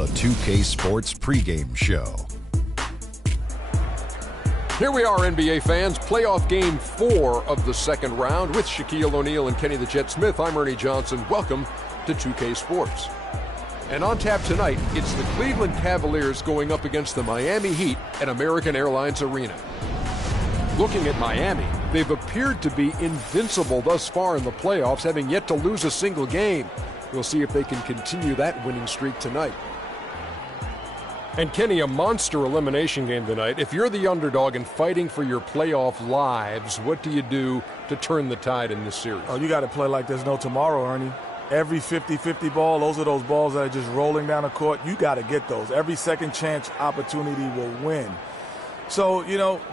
the 2K Sports pregame show. Here we are, NBA fans. Playoff game 4 of the second round with Shaquille O'Neal and Kenny the Jet Smith. I'm Ernie Johnson. Welcome to 2K Sports. And on tap tonight, it's the Cleveland Cavaliers going up against the Miami Heat at American Airlines Arena. Looking at Miami, they've appeared to be invincible thus far in the playoffs, having yet to lose a single game. We'll see if they can continue that winning streak tonight. And Kenny, a monster elimination game tonight. If you're the underdog and fighting for your playoff lives, what do you do to turn the tide in this series? Oh, you got to play like there's no tomorrow, Ernie. Every 50-50 ball, those are those balls that are just rolling down the court. You got to get those. Every second chance opportunity will win. So,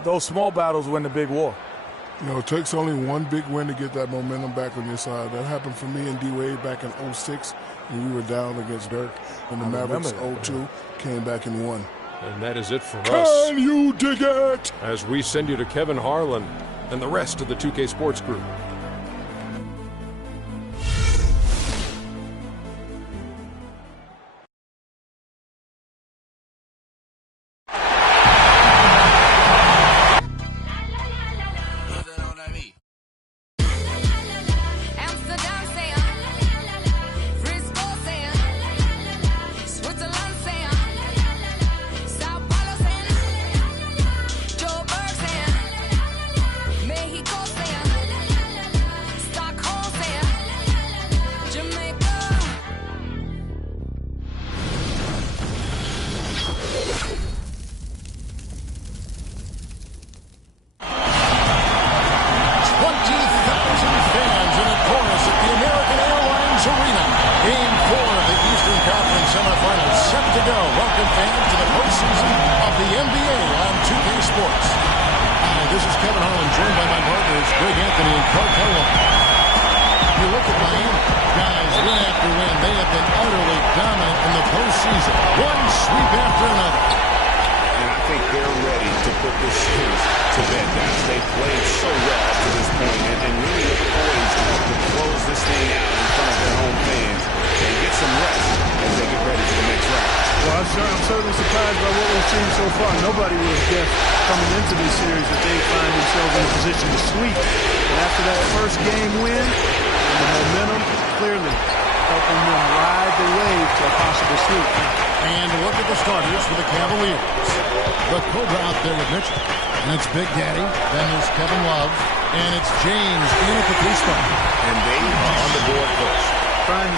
those small battles win the big war. It takes only one big win to get that momentum back on your side. That happened for me and D-Wade back in 06 when we were down against Dirk. And the Mavericks 02 came back and won. And that is it for us. Can you dig it? As we send you to Kevin Harlan and the rest of the 2K Sports Group.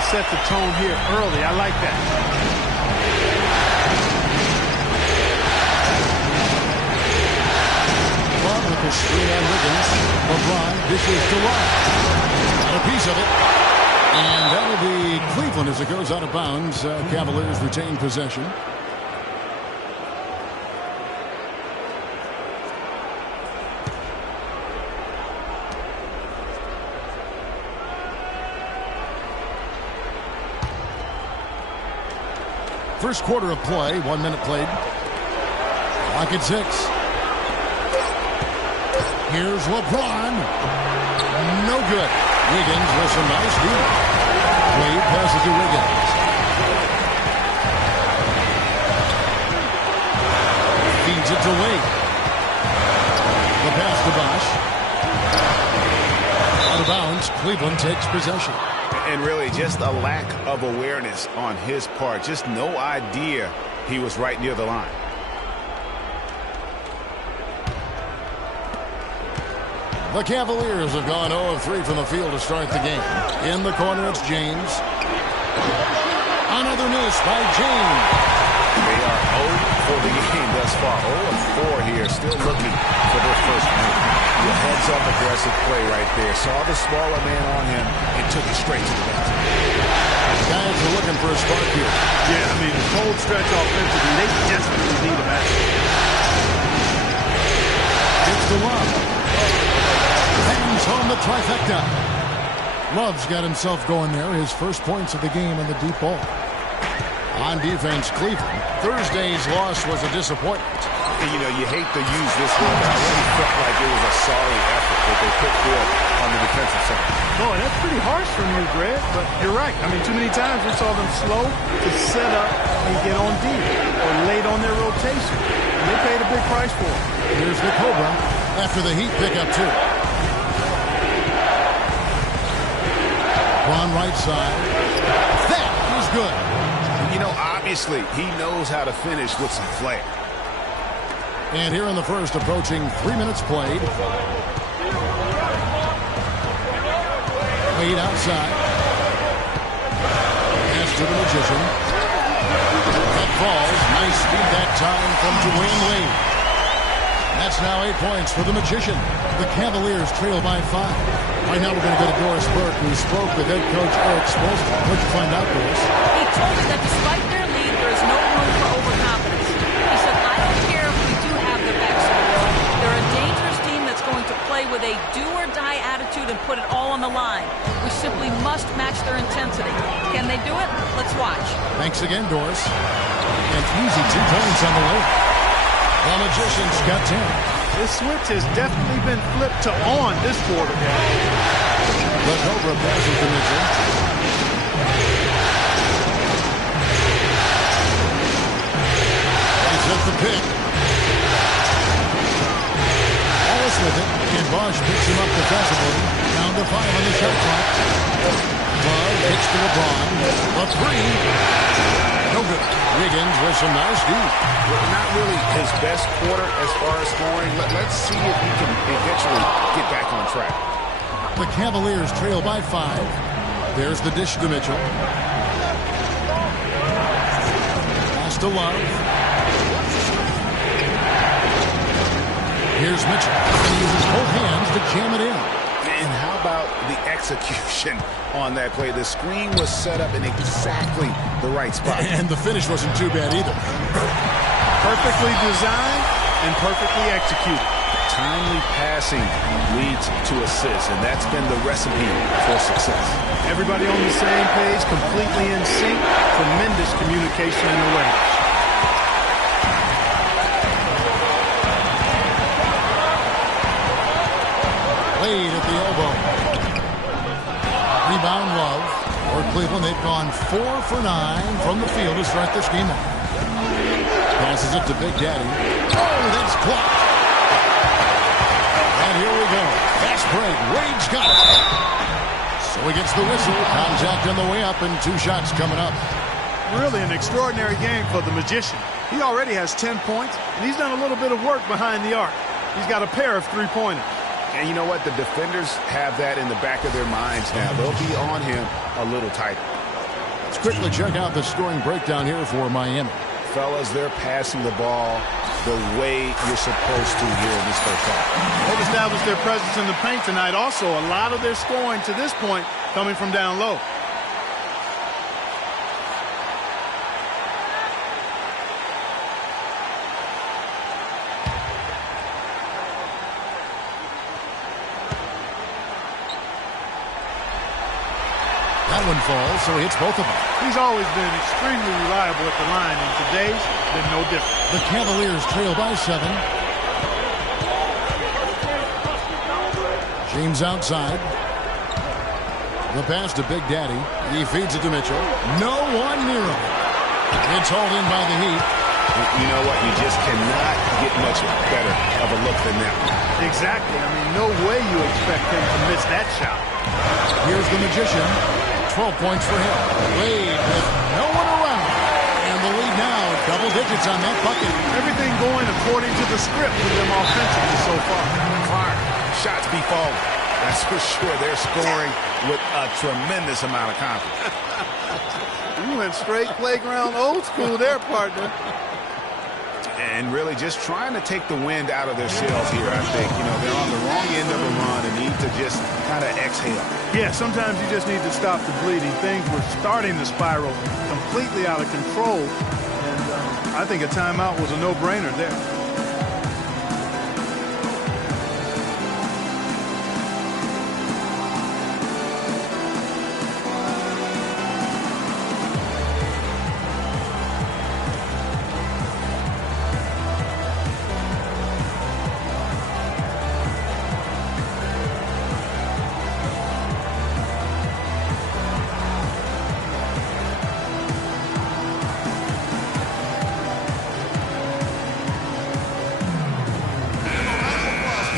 Set the tone here early. I like that. Love with the screen on Wiggins. LeBron dishes to Love. Got a piece of it. And that'll be Cleveland as it goes out of bounds. Cavaliers retain possession. First quarter of play, 1 minute played. Clock at 6. Here's LeBron. No good. Wiggins with some nice deep. Wade passes to Wiggins. Feeds it to Wade. The pass to Bosh. Out of bounds, Cleveland takes possession. And really just a lack of awareness on his part. Just no idea he was right near the line. The Cavaliers have gone 0 of 3 from the field to start the game. In the corner, it's James. Another miss by James. They are 0 for the game thus far. 0 of 4 here, still looking for their first win. The heads-up aggressive play right there. Saw the smaller man on him and took it straight to the basket. Guys are looking for a spark here. Yeah, a cold stretch offensively. They desperately need a basket. It's the Love. Bangs home the trifecta. Love's got himself going there. His first points of the game on the deep ball. On defense, Cleveland. Thursday's loss was a disappointment. You hate to use this word, but I really felt like it was a sorry effort that they put forth on the defensive side. Boy, that's pretty harsh from you, Greg, but you're right. Too many times we saw them slow to set up can't get on deep or late on their rotation. And they paid a big price for it. Here's the Cobra after the Heat pick up 2. On right side. That is good. You know, obviously, he knows how to finish with some flair. And here in the first, approaching 3 minutes played. Wade outside. Pass to the Magician. That falls. Nice speed that time from Dwayne Wade. That's now 8 points for the Magician. The Cavaliers trail by 5. Right now we're going to go to Doris Burke, who spoke with head coach Eric Spoelstra. What'd you find out, Doris? He told me that despite their lead, there is no room for overconfidence. He said, I don't care if we do have their backs to the wall. They're a dangerous team that's going to play with a do-or-die attitude and put it all on the line. We simply must match their intensity. Can they do it? Let's watch. Thanks again, Doris. An easy 2 points on the way. The Magician's got 10. This switch has definitely been flipped to on this quarter. The Cobra passes to Mitchell. He's at the pick. Wallace with it, and Bosch picks him up defensively. Down to 5 on the shot clock. Love hits to LeBron. A 3. No good. Wiggins with some nice D. Not really his best quarter as far as scoring. Let's see if he can eventually get back on track. The Cavaliers trail by 5. There's the dish to Mitchell. Pass to Love. Here's Mitchell. He uses both hands to jam it in. And how about the execution on that play? The screen was set up in exactly the right spot. And the finish wasn't too bad either. Perfectly designed and perfectly executed. Timely passing leads to assists, and that's been the recipe for success. Everybody on the same page, completely in sync. Tremendous communication in the way. Wade at the elbow. Rebound Love. For Cleveland, they've gone 4 for 9 from the field to start this game off. Passes it to Big Daddy. Oh, that's clocked. And here we go. Fast break. Wade's got it. So he gets the whistle. Contact on the way up and 2 shots coming up. Really an extraordinary game for the Magician. He already has 10 points, and he's done a little bit of work behind the arc. He's got a pair of 3-pointers. And you know what? The defenders have that in the back of their minds now. They'll be on him a little tighter. Let's quickly check out the scoring breakdown here for Miami. Fellas, they're passing the ball the way you're supposed to here in this first half. They've established their presence in the paint tonight. Also, a lot of their scoring to this point coming from down low. That one falls, so he hits both of them. He's always been extremely reliable at the line, and today's been no different. The Cavaliers trail by 7. James outside. The pass to Big Daddy. He feeds it to Mitchell. No one near him. It's hauled in by the Heat. You know what? You just cannot get much better of a look than that. Exactly. I mean, no way you expect him to miss that shot. Here's the Magician. 12 points for him. Wade with no one around. And the lead now, double digits on that bucket. Everything going according to the script for them offensively so far. Clark, shots be falling. That's for sure. They're scoring with a tremendous amount of confidence. You went straight playground old school there, partner. And really just trying to take the wind out of their sails here, I think. You know, they're on the wrong end of a run and need to just kind of exhale. Yeah, sometimes you just need to stop the bleeding. Things were starting to spiral completely out of control. And I think a timeout was a no-brainer there.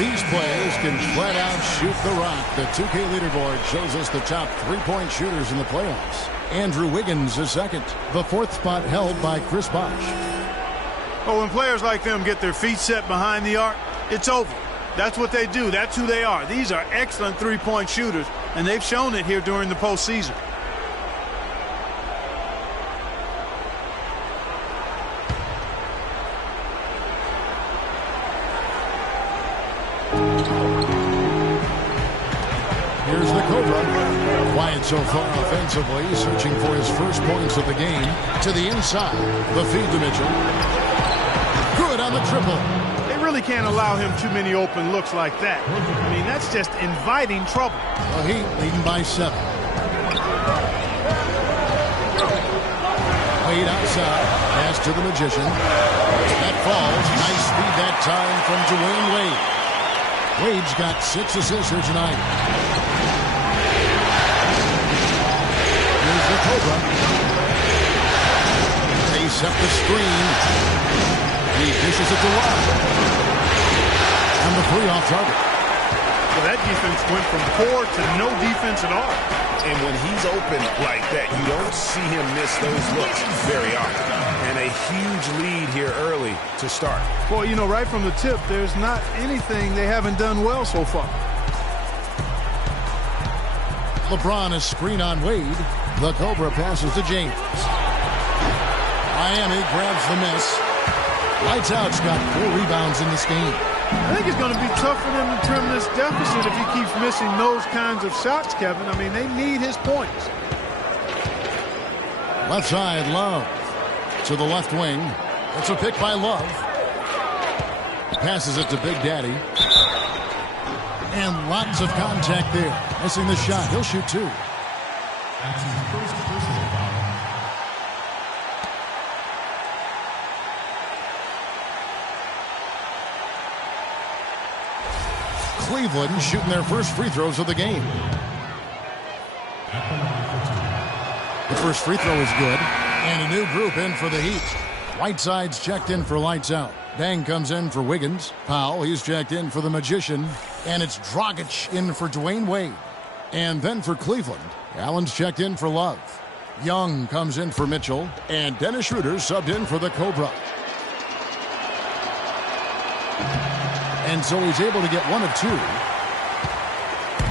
These players can flat out shoot the rock. The 2K leaderboard shows us the top three-point shooters in the playoffs. Andrew Wiggins is second. The fourth spot held by Chris Bosh. Well, when players like them get their feet set behind the arc, it's over. That's what they do. That's who they are. These are excellent three-point shooters, and they've shown it here during the postseason. Here's the Cobra. Quiet so far offensively, searching for his first points of the game. To the inside. The feed to Mitchell. Good on the triple. They really can't allow him too many open looks like that. I mean, that's just inviting trouble. The Heat leading by 7. Wade outside. Pass to the Magician. That falls. Nice speed that time from Dwayne Wade. Wade's got 6 assists here tonight. Here's the Cobra. They set the screen. He dishes it to Love. And the 3 off target. Well, that defense went from poor to no defense at all. And when he's open like that, you don't see him miss those looks very often. And a huge lead here early to start. Well, you know, right from the tip, there's not anything they haven't done well so far. LeBron is screen on Wade. The Cobra passes to James. Miami grabs the miss. Lights Out's got 4 rebounds in this game. I think it's going to be tough for them to trim this deficit if he keeps missing those kinds of shots, Kevin. I mean, they need his points. Left side, Love. To the left wing. It's a pick by Love. Passes it to Big Daddy. And lots of contact there. Missing the shot. He'll shoot 2. Cleveland shooting their first free throws of the game. The first free throw is good. And a new group in for the Heat. Whiteside's checked in for Lights Out. Dang comes in for Wiggins. Powell, he's checked in for the Magician. And it's Dragic in for Dwayne Wade. And then for Cleveland, Allen's checked in for Love. Young comes in for Mitchell. And Dennis Schroeder subbed in for the Cobra. And so he's able to get 1 of 2.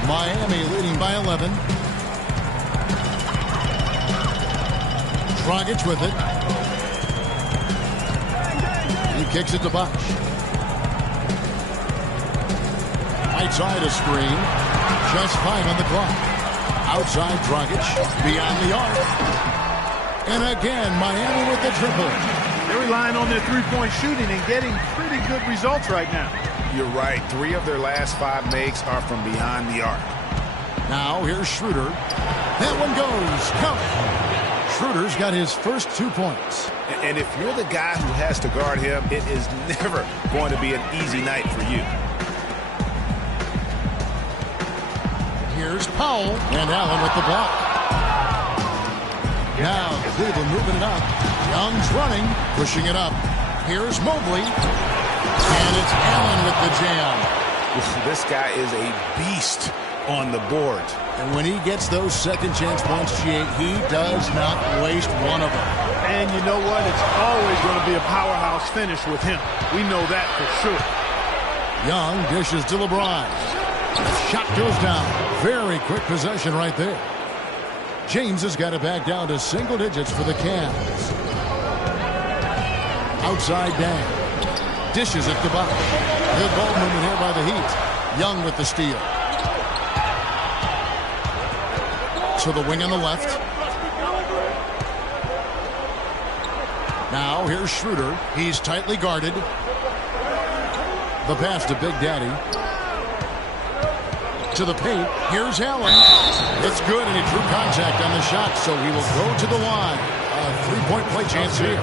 Miami leading by 11. Dragic with it. He kicks it to Bosh. Right side a screen. Just 5 on the clock. Outside Dragic. Beyond the arc. And again, Miami with the triple. They're relying on their three-point shooting and getting pretty good results right now. You're right. 3 of their last 5 makes are from beyond the arc. Now here's Schroeder. That one goes. Count. Schroeder's got his first 2 points. And if you're the guy who has to guard him, it is never going to be an easy night for you. Here's Powell. And Allen with the block. Now Cleveland moving it up. Young's running. Pushing it up. Here's Mobley. And it's Allen with the jam. This guy is a beast on the board. And when he gets those second chance points, G8, he does not waste one of them. And you know what? It's always going to be a powerhouse finish with him. We know that for sure. Young dishes to LeBron. Shot goes down. Very quick possession right there. James has got it back down to single digits for the Cavs. Outside Dang. Dishes it to Bosh. Good ball movement here by the Heat. Young with the steal. To the wing on the left. Now here's Schroeder. He's tightly guarded. The pass to Big Daddy. To the paint. Here's Allen. It's good, and he drew contact on the shot, so he will go to the line. A 3-point play chance here.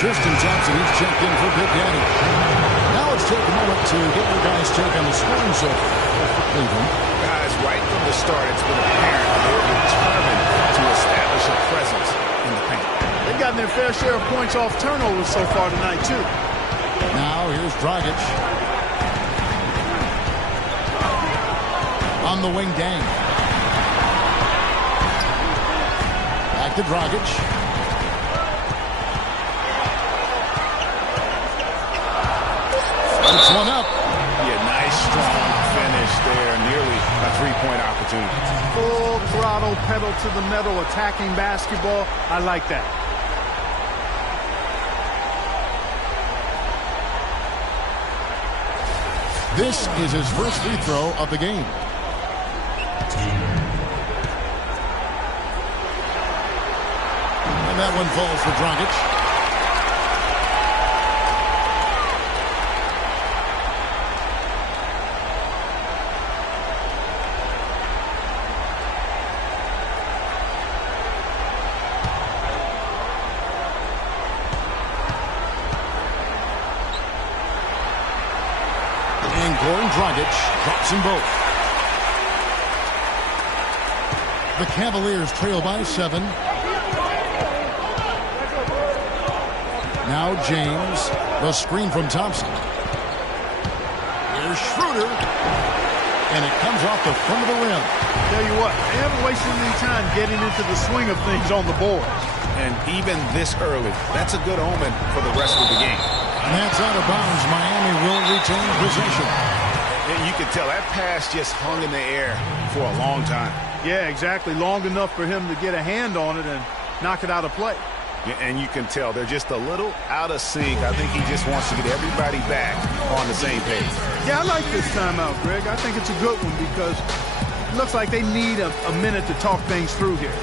Tristan Thompson, he's checked in for Big Daddy. Now let's take a moment to get your guys' take on the scoring so far for Cleveland. Guys, right from the start, it's been apparent they're determined to establish a presence in the paint. They've gotten their fair share of points off turnovers so far tonight, too. Now here's Dragic. On the wing, Dang. Back to Dragic. It's one up. Yeah, nice, strong finish there. Nearly a three-point opportunity. Full throttle, pedal to the metal, attacking basketball. I like that. This is his first free throw of the game. And that one falls for Dragic. And Goran Dragic drops them both. The Cavaliers trail by 7. Now James, the screen from Thompson. Here's Schroeder, and it comes off the front of the rim. Tell you what, they haven't wasted any time getting into the swing of things on the board. And even this early, that's a good omen for the rest of the game. And that's out of bounds. Miami will retain possession. And you can tell that pass just hung in the air for a long time. Yeah, exactly. Long enough for him to get a hand on it and knock it out of play. Yeah, and you can tell they're just a little out of sync. I think he just wants to get everybody back on the same page. Yeah, I like this timeout, Greg. I think it's a good one because it looks like they need a minute to talk things through here.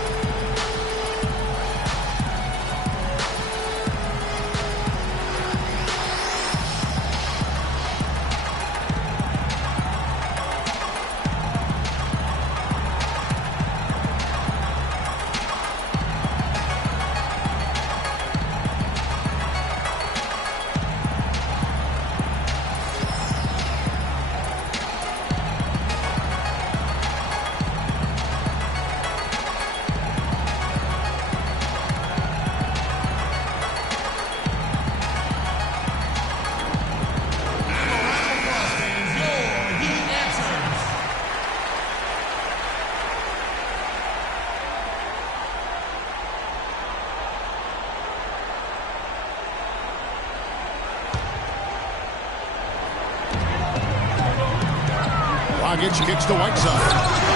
Dragic kicks to Whiteside.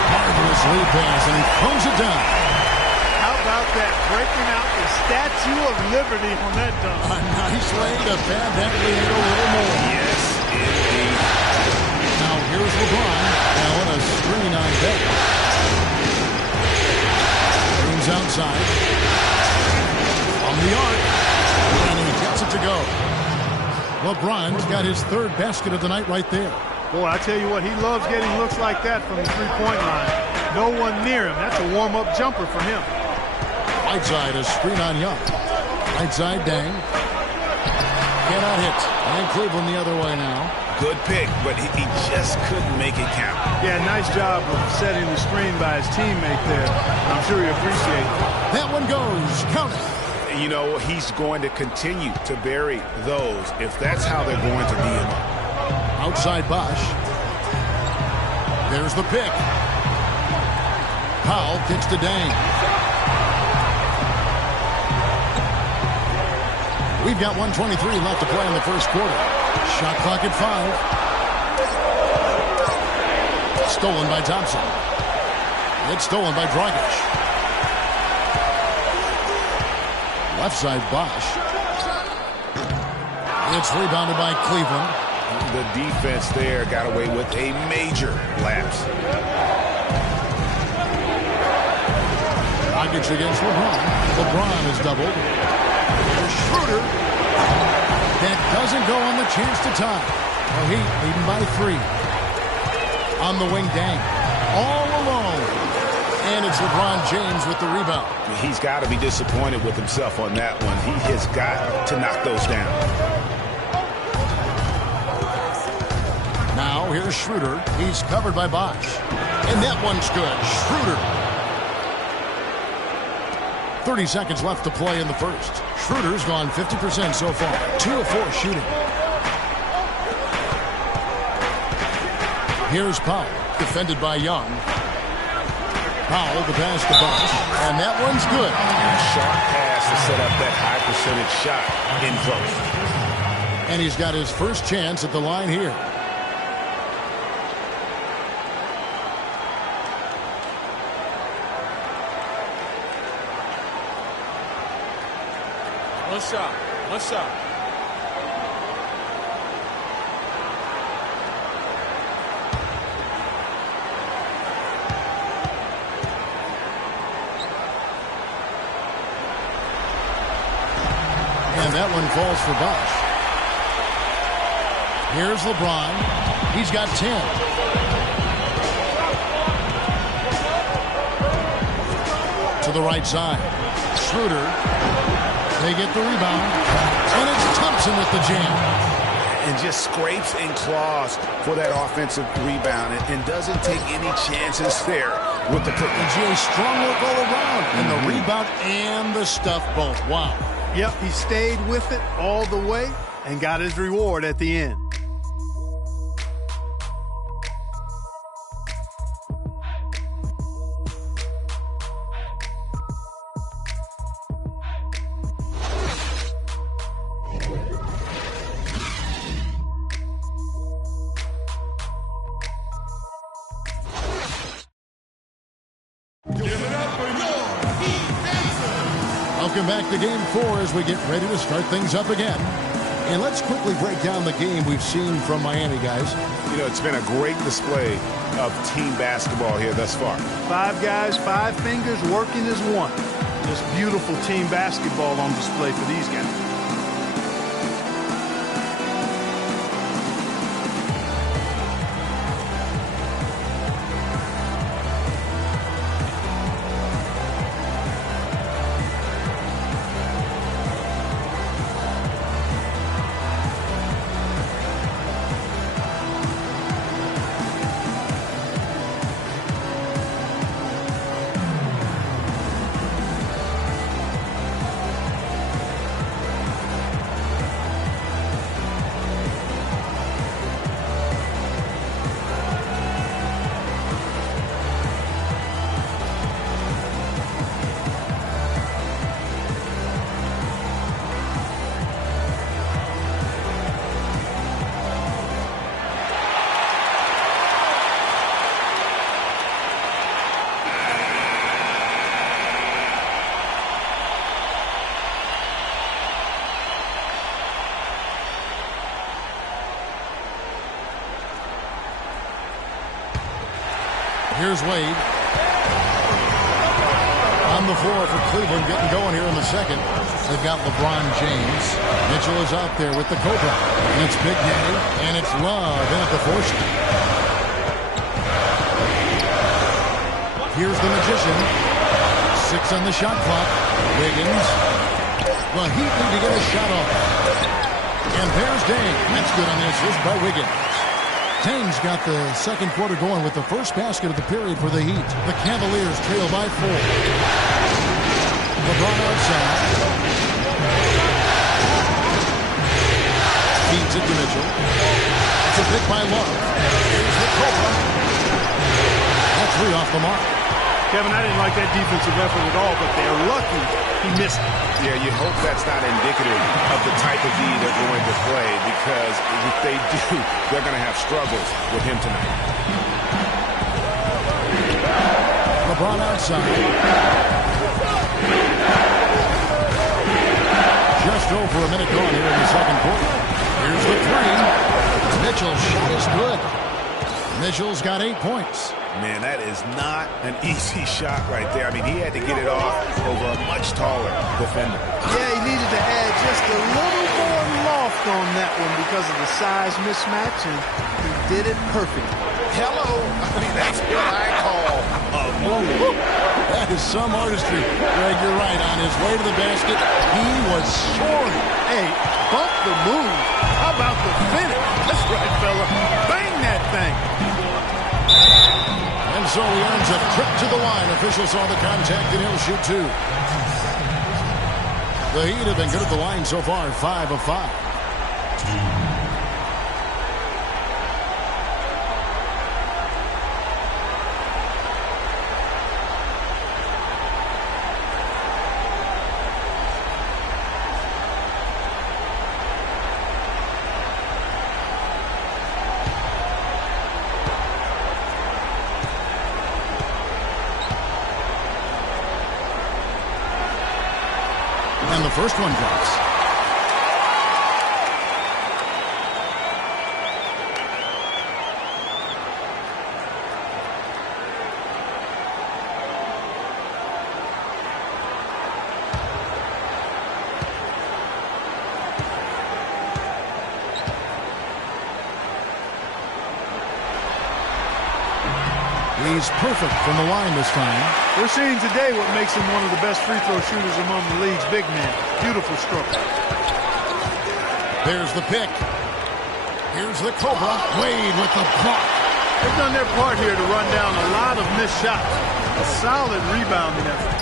Marvelous lead pass, and he throws it down. How about that? Breaking out the Statue of Liberty on that dunk. A nice way to pad that lead a little more. Yes, indeed. Now here's LeBron. Now on a screen on deck. Brings outside. On the arc. And he gets it to go. LeBron's got his third basket of the night right there. Boy, I tell you what, he loves getting looks like that from the three-point line. No one near him. That's a warm-up jumper for him. Whiteside, a screen on Young. Whiteside, Dang. Cannot hit. And Cleveland the other way now. Good pick, but he just couldn't make it count. Yeah, nice job of setting the screen by his teammate there. I'm sure he appreciates it. That one goes. Count it. You know, he's going to continue to bury those if that's how they're going to be in. Outside Bosch. There's the pick. Powell kicks to Dang. We've got 1:23 left to play in the first quarter. Shot clock at 5. Stolen by Thompson. It's stolen by Dragic. Left side Bosch. It's rebounded by Cleveland. The defense there got away with a major lapse. Dragic against LeBron. LeBron is doubled. There's Schroeder. That doesn't go on the chance to tie. The Heat leading by 3. On the wing, Dang. All alone. And it's LeBron James with the rebound. He's got to be disappointed with himself on that one. He has got to knock those down. to Schroeder. He's covered by Bosch. And that one's good. Schroeder. 30 seconds left to play in the first. Schroeder's gone 50% so far. 2 of 4 shooting. Here's Powell, defended by Young. Powell, the pass to Bosch, and that one's good. And a sharp pass to set up that high percentage shot in close. And he's got his first chance at the line here. One shot. One shot. And that one falls for Bosch. Here's LeBron. He's got 10. To the right side. Schroeder. They get the rebound. And it's Thompson with the jam. And just scrapes and claws for that offensive rebound and doesn't take any chances there with the pick. And Jay, strong work all around. And the rebound and the stuff both. Wow. Yep, he stayed with it all the way and got his reward at the end. Welcome back to Game 4 as we get ready to start things up again. And let's quickly break down the game we've seen from Miami, guys. You know, it's been a great display of team basketball here thus far. 5 guys, 5 fingers working as one. Just beautiful team basketball on display for these guys. Here's Wade. On the floor for Cleveland, getting going here in the second. They've got LeBron James. Mitchell is out there with the Cobra. And it's Big Daddy, and it's Love in at the force. Here's the Magician. 6 on the shot clock. Wiggins. The Heat need to get a shot off. And there's Dame. That's good on the assist by Wiggins. Dame's got the second quarter going with the first basket of the period for the Heat. The Cavaliers trail by 4. LeBron outside. Feeds it to Mitchell. It's a pick by Love. Here's the Cobra. That's 3 off the mark. Kevin, I didn't like that defensive effort at all, but they're lucky he missed it. Yeah, you hope that's not indicative of the type of D they're going to play, because if they do, they're going to have struggles with him tonight. LeBron outside. Just over a minute gone here in the second quarter. Here's the 3. Mitchell's shot is good. Mitchell's got 8 points. Man, that is not an easy shot right there. I mean, he had to get it off over a much taller defender. Yeah, he needed to add just a little more loft on that one because of the size mismatch, and he did it perfectly. Hello. I mean, that's what I call a move. That is some artistry. Greg, you're right. On his way to the basket, he was soaring. Hey, bump the move. How about the finish? That's right, fella. Bang that thing. so he earns a trip to the line. Officials saw the contact, and he'll shoot 2. The Heat have been good at the line so far, 5 of 5. And the first one drops. He's perfect from the line this time. We're seeing today what makes him one of the best free throw shooters among the league's big men. Beautiful stroke. There's the pick. Here's the Cobra. Wade with the block. They've done their part here to run down a lot of missed shots. A solid rebounding effort.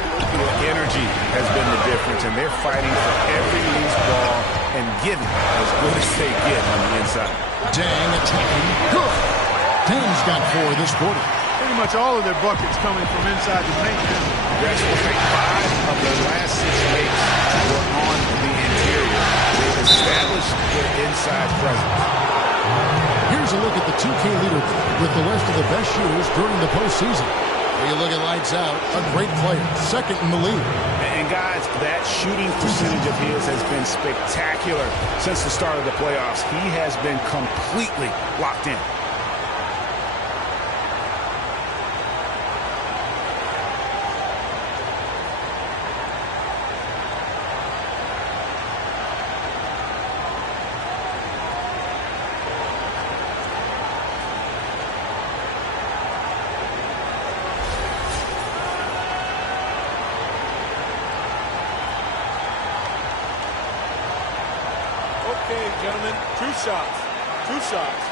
The energy has been the difference, and they're fighting for every loose ball and giving as good as they get on the inside. Dang attacking. Good. Dang's got 4 this quarter. Pretty much all of their buckets coming from inside the paint now. That's right. 5 of their last 6 makes were on the interior. They've established their inside presence. Here's a look at the 2K leaderboard with the list of the best shooters during the postseason. When you look at lights out, a great player, second in the league. And guys, that shooting percentage of his has been spectacular since the start of the playoffs. He has been completely locked in. Okay, gentlemen, 2 shots. 2 shots.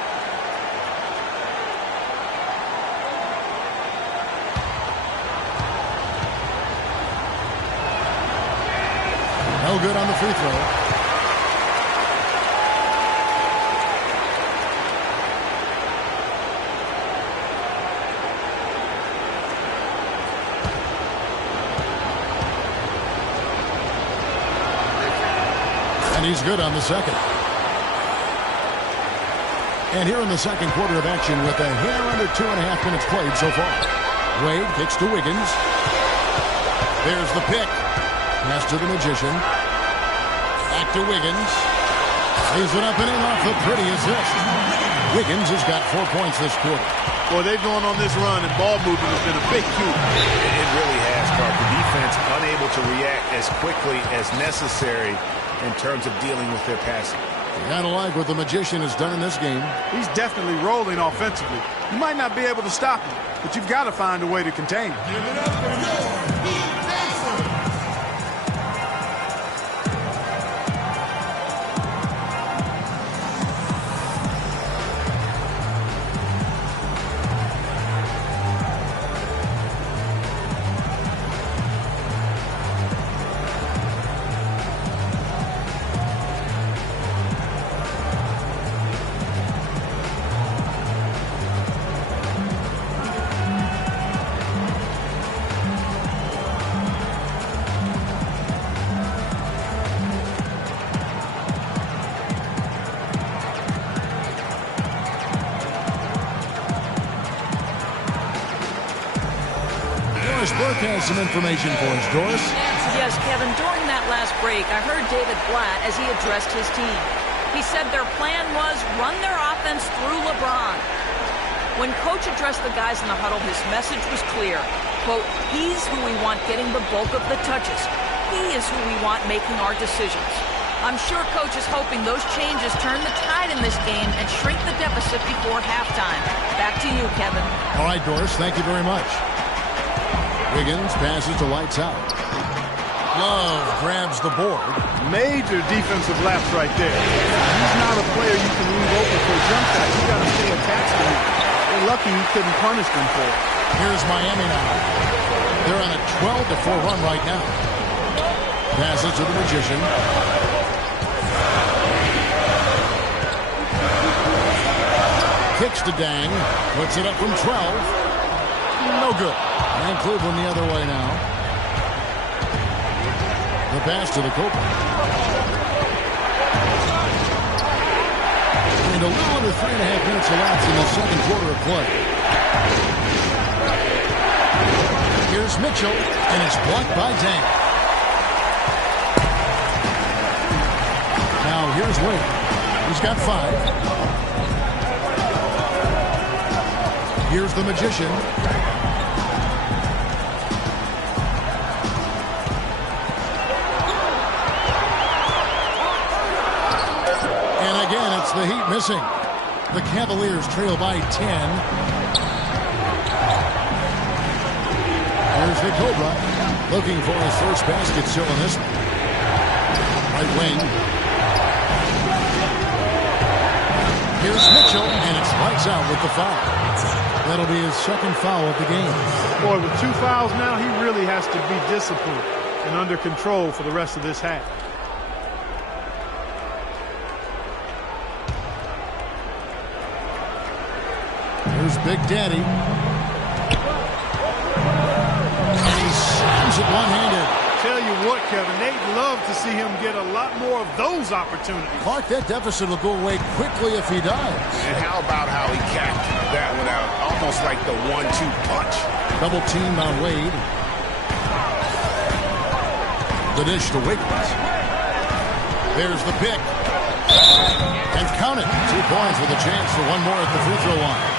No good on the free throw. And he's good on the second. And here in the second quarter of action with a hair under 2.5 minutes played so far. Wade kicks to Wiggins. There's the pick. Pass to the Magician. Back to Wiggins. Leaves it up and in off the pretty assist. Wiggins has got 4 points this quarter. Boy, they've gone on this run, and ball movement has been a big key. It really has, Clark. The defense unable to react as quickly as necessary in terms of dealing with their passing. You gotta like what the Magician has done in this game. He's definitely rolling offensively. You might not be able to stop him, but you've got to find a way to contain him. Give it up for your Heat dancer. Burke has some information for us, Doris. Yes, Kevin, during that last break, I heard David Blatt as he addressed his team. He said their plan was run their offense through LeBron. When Coach addressed the guys in the huddle, his message was clear. Quote, he's who we want getting the bulk of the touches. He is who we want making our decisions. I'm sure Coach is hoping those changes turn the tide in this game and shrink the deficit before halftime. Back to you, Kevin. All right, Doris, thank you very much. Wiggins passes to lights out. Love grabs the board. Major defensive lapse right there. He's not a player you can leave open for a jump shot. You got to stay attached to him. They're lucky he couldn't punish them for it. Here's Miami now. They're on a 12-4 run right now. Pass it to the Magician. Kicks to Dang. Puts it up from 12. No good. And Cleveland the other way now. The pass to the Cobra. And a little under 3.5 minutes elapsed in the second quarter of play. Here's Mitchell, and it's blocked by Dang. Now here's Wade. He's got 5. Here's the Magician. And again, it's the Heat missing. The Cavaliers trail by 10. Here's the Cobra, looking for his first basket still in this one. Right wing. Here's Mitchell, and it's lights out with the foul. That'll be his second foul of the game. Boy, with 2 fouls now, he really has to be disciplined and under control for the rest of this half. Here's Big Daddy. And he slams it one-handed. Tell you what, Kevin, they'd love to see him get a lot more of those opportunities. Clark, that deficit will go away quickly if he does. And how about how he capped that one out? Almost like the 1-2 punch. Double team on Wade. The dish to Wiggins. There's the pick. And count it. 2 points with a chance for one more at the free throw line.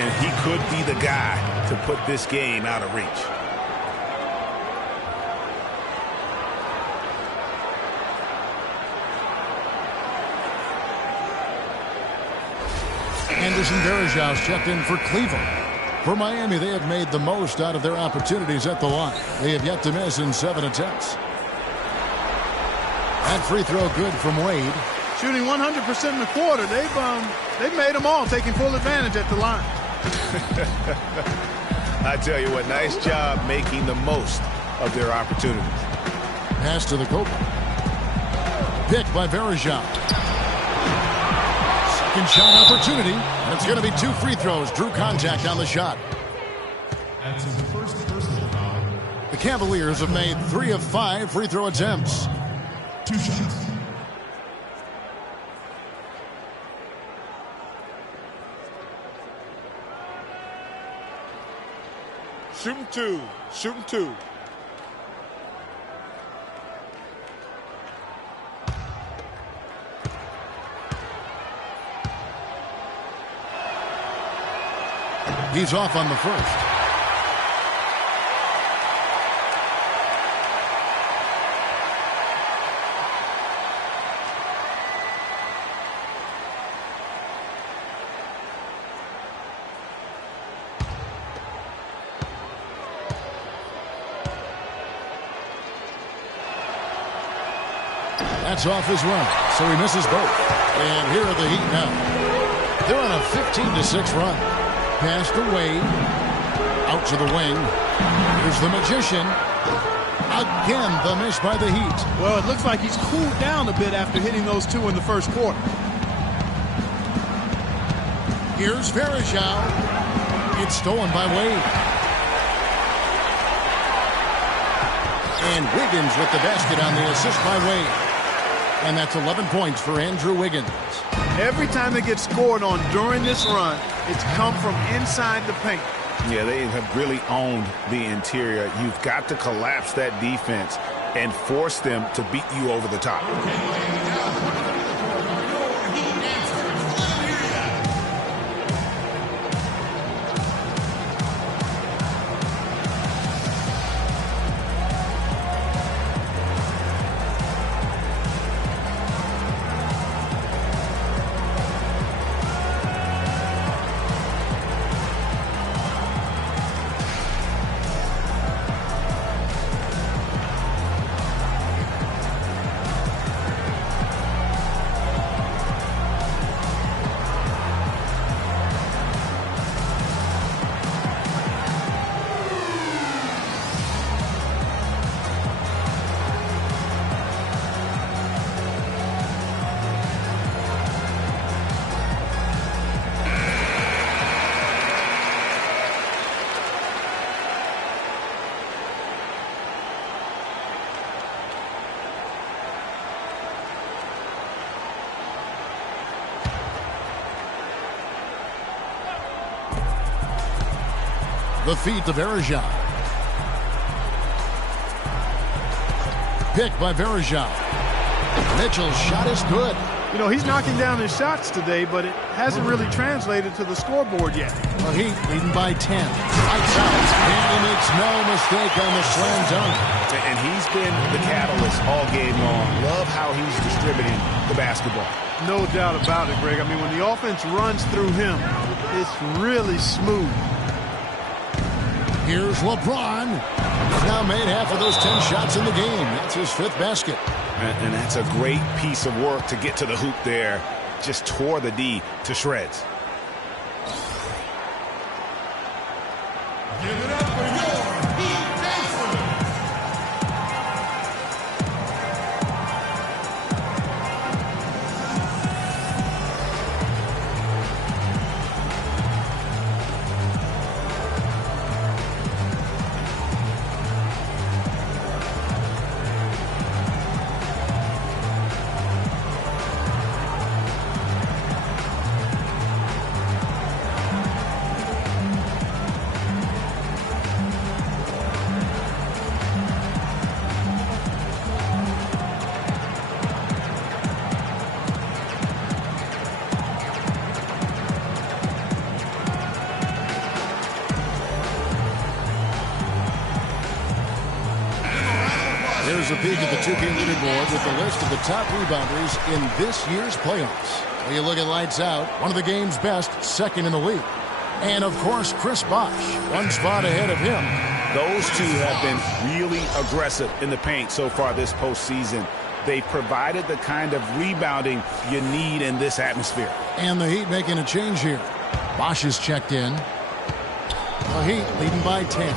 And he could be the guy to put this game out of reach. Anderson Varejão's checked in for Cleveland. For Miami, they have made the most out of their opportunities at the line. They have yet to miss in 7 attempts. That free throw good from Wade. Shooting 100% in the quarter. They've made them all, taking full advantage at the line. I tell you what, nice job making the most of their opportunities. Pass to the Cobra. Picked by Varejão. Second shot opportunity. And it's going to be 2 free throws. Drew contact on the shot. That's his first personal foul. The Cavaliers have made 3 of 5 free throw attempts. 2 shots. Shooting 2. Shooting 2. He's off on the first. That's off his run, so he misses both. And here are the Heat now. They're on a 15-6 run. Pass to Wade. Out to the wing. Here's the Magician. Again, the miss by the Heat. Well, it looks like he's cooled down a bit after hitting those 2 in the first quarter. Here's Varejão. It's stolen by Wade. And Wiggins with the basket on the assist by Wade. And that's 11 points for Andrew Wiggins. Every time they get scored on during this run, it's come from inside the paint. Yeah, they have really owned the interior. You've got to collapse that defense and force them to beat you over the top. The feed to Varejao. Picked by Varejao. Mitchell's shot is good. You know, he's knocking down his shots today, but it hasn't really translated to the scoreboard yet. The Heat leading by 10. Lights out. And he makes no mistake on the slam dunk. And he's been the catalyst all game long. Love how he's distributing the basketball. No doubt about it, Greg. I mean, when the offense runs through him, it's really smooth. Here's LeBron. He's now made half of those 10 shots in the game. That's his 5th basket. And that's a great piece of work to get to the hoop there. Just tore the D to shreds. Give it up for your Heat Jason. Here's a peek at the 2K leaderboard with the list of the top rebounders in this year's playoffs. When you look at lights out, one of the game's best, 2nd in the league. And, of course, Chris Bosh, 1 spot ahead of him. Those two have been really aggressive in the paint so far this postseason. They provided the kind of rebounding you need in this atmosphere. And the Heat making a change here. Bosh is checked in. The Heat leading by 10.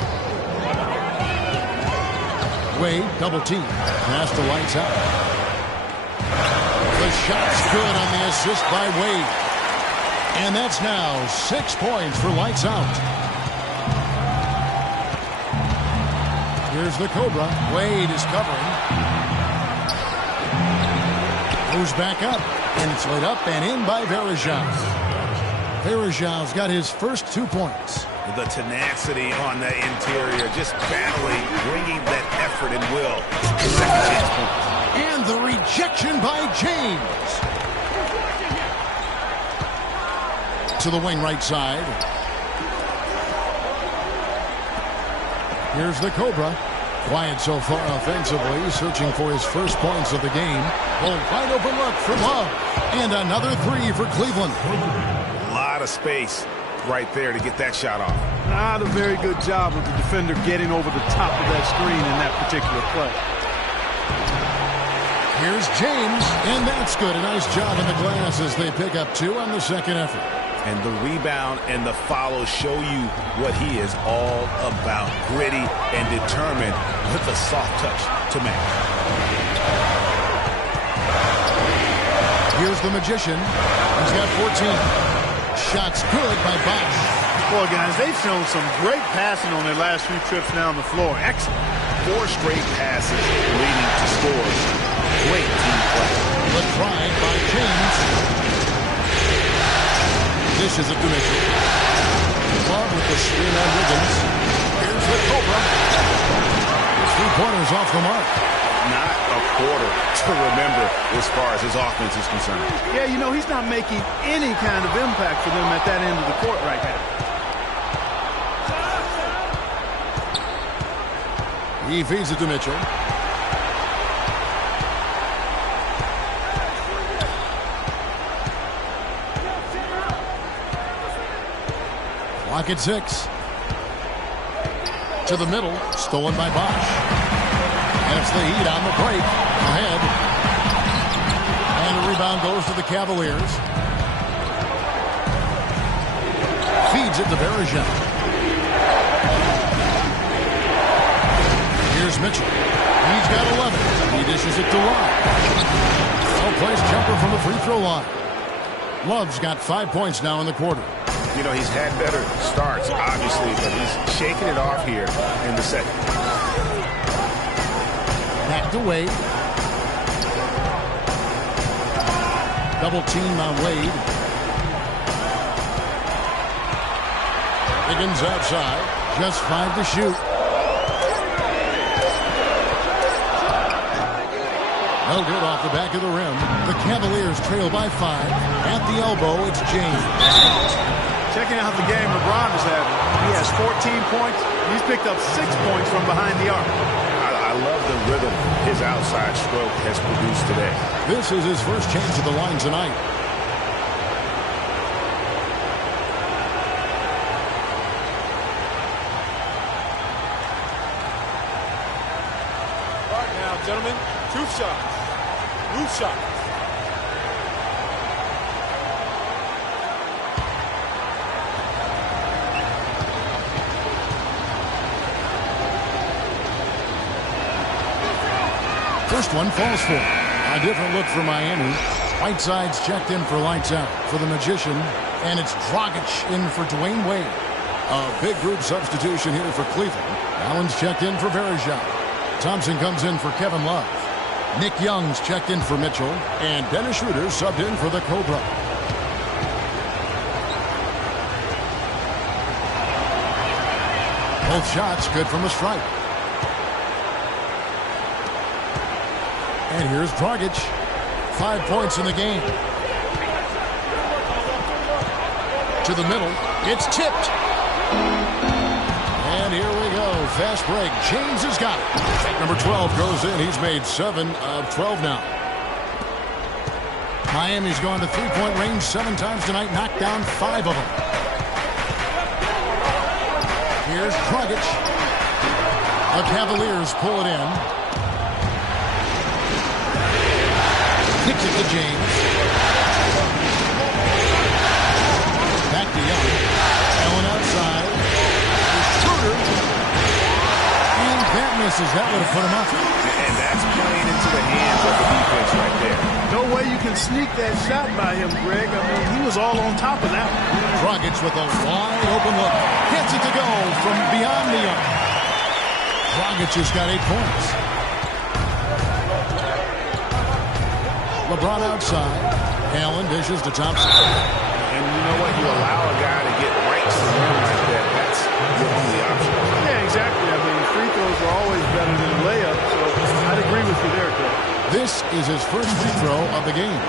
Wade, double team. Pass to Lights out. The shot's good on the assist by Wade. And that's now 6 points for Lights out. Here's the Cobra. Wade is covering. Goes back up. And it's laid up and in by Varejao. Varejao's got his first 2 points. The tenacity on the interior, just battling, bringing that effort and will. Second chance point. And the rejection by James. To the wing right side. Here's the Cobra. Quiet so far offensively, searching for his first points of the game. A wide open look for Love. And another 3 for Cleveland. A lot of space right there to get that shot off. Not a very good job of the defender getting over the top of that screen in that particular play. Here's James, and that's good. A nice job in the glass as they pick up 2 on the second effort. And the rebound and the follow show you what he is all about. Gritty and determined with a soft touch to match. Here's the Magician. He's got 14. Shots good by Bosh. Boy, guys, they've shown some great passing on their last few trips now on the floor. Excellent. 4 straight passes leading to scores. Great team play. The drive by James. Dishes it to Mitchell. Love with the screen on Wiggins. Here's the Cobra. 3-pointers off the mark. Not a quarter to remember as far as his offense is concerned. Yeah, you know, he's not making any kind of impact for them at that end of the court right now. He feeds it to Mitchell. Clock at 6. To the middle, stolen by Bosh. And it's the Heat on the break. Ahead. And the rebound goes to the Cavaliers. Feeds it to Varejao. Here's Mitchell. He's got 11. He dishes it to Love. Well-placed jumper from the free throw line. Love's got 5 points now in the quarter. You know, he's had better starts, obviously, but he's shaking it off here in the second. Back to Wade. Double team on Wade. Wiggins outside. Just 5 to shoot. No good off the back of the rim. The Cavaliers trail by 5. At the elbow, it's James. Checking out the game LeBron is having. He has 14 points. He's picked up 6 points from behind the arc. I love the rhythm his outside stroke has produced today. This is his first chance at the line tonight. All right now, gentlemen, 2 shots. 2 shots. First one falls for. A different look for Miami. Whiteside's checked in for lights out for the Magician. And it's Dragic in for Dwayne Wade. A big group substitution here for Cleveland. Allen's checked in for Verjao. Thompson comes in for Kevin Love. Nick Young's checked in for Mitchell. And Dennis Schroeder subbed in for the Cobra. Both shots good from the stripe. And here's Dragic. 5 points in the game. To the middle. It's tipped. And here we go. Fast break. James has got it. Number 12 goes in. He's made 7 of 12 now. Miami's gone to three-point range 7 times tonight. Knocked down 5 of them. Here's Dragic. The Cavaliers pull it in. Kicks it to James. Back to Young. Allen outside. Schroeder. And that misses. That would have put him up. And that's playing into the hands of the defense right there. No way you can sneak that shot by him, Greg. I mean, he was all on top of that one. Dragic with a wide open look. Gets it to go from beyond the arc. Dragic has got 8 points. LeBron outside. Allen dishes to Thompson. And you know what? You allow a guy to get right to the rim like that. That's the only option. Yeah, exactly. I mean, free throws are always better than layups, so I'd agree with you there, Greg. This is his first free throw of the game.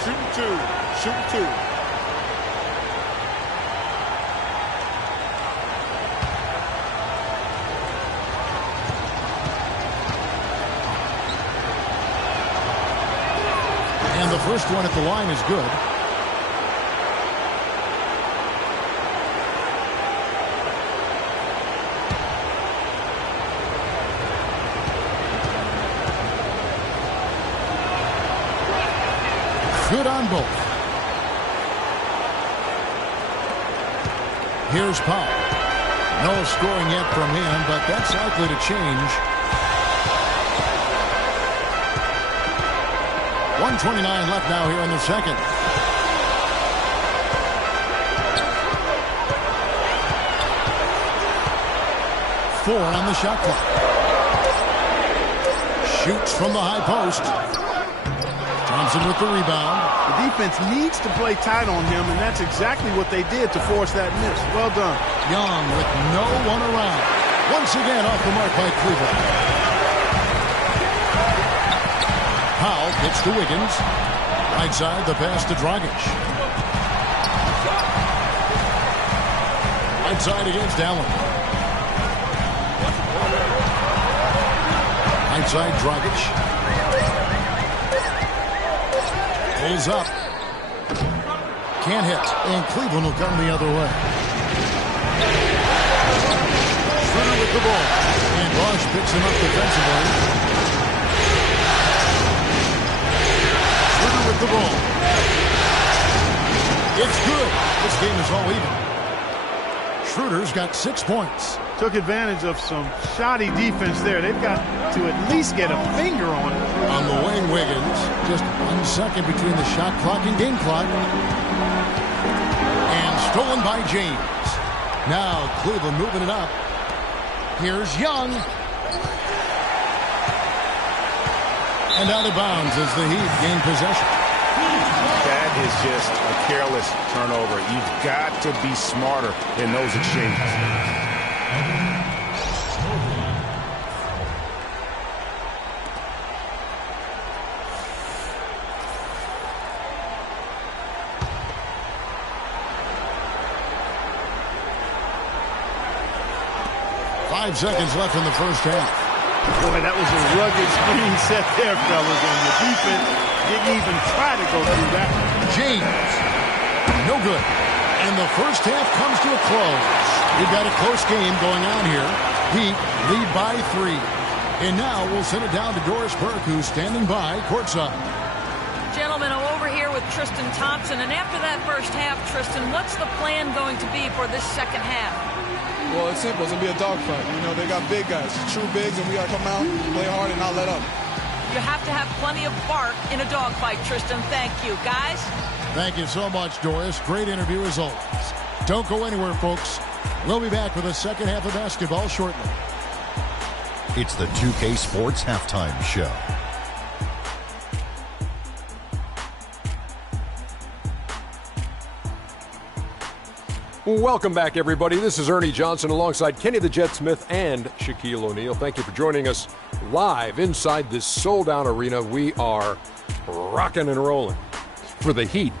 Shooting 2. Shooting 2. And the first one at the line is good. Good on both. Here's Powell. No scoring yet from him, but that's likely to change. 1:29 left now here in the second. Four on the shot clock. Shoots from the high post. Thompson with the rebound. The defense needs to play tight on him, and that's exactly what they did to force that miss. Well done. Young with no one around. Once again off the mark by Cleveland. Powell gets to Wiggins. Right side, the pass to Dragic. Right side against Allen. Right side, Dragic. Pulls up. Can't hit. And Cleveland will come the other way. Schroeder with the ball. And Bosch picks him up defensively. With the ball. It's good. This game is all even. Schroeder's got 6 points. Took advantage of some shoddy defense there. They've got to at least get a finger on it. On the wing, Wiggins. Just 1 second between the shot clock and game clock. And stolen by James. Now Cleveland moving it up. Here's Young. And out of bounds as the Heat gain possession. That That is just a careless turnover. You've got to be smarter in those exchanges. Seconds left in the first half. Boy, that was a rugged screen set there, fellas, and the defense didn't even try to go through that. James, no good. And the first half comes to a close. We've got a close game going on here. Heat lead by 3. And now we'll send it down to Doris Burke, who's standing by courtside. Gentlemen, I'm over here with Tristan Thompson, and after that first half, Tristan, what's the plan going to be for this second half? Well, it's simple. It's going to be a dogfight. You know, they got big guys, true bigs, and we got to come out, play hard, and not let up. You have to have plenty of bark in a dogfight, Tristan. Thank you. Guys? Thank you so much, Doris. Great interview as always. Don't go anywhere, folks. We'll be back with the second half of basketball shortly. It's the 2K Sports Halftime Show. Welcome back, everybody. This is Ernie Johnson alongside Kenny the Jet Smith and Shaquille O'Neal. Thank you for joining us live inside this sold-out arena. We are rocking and rolling. For the Heat,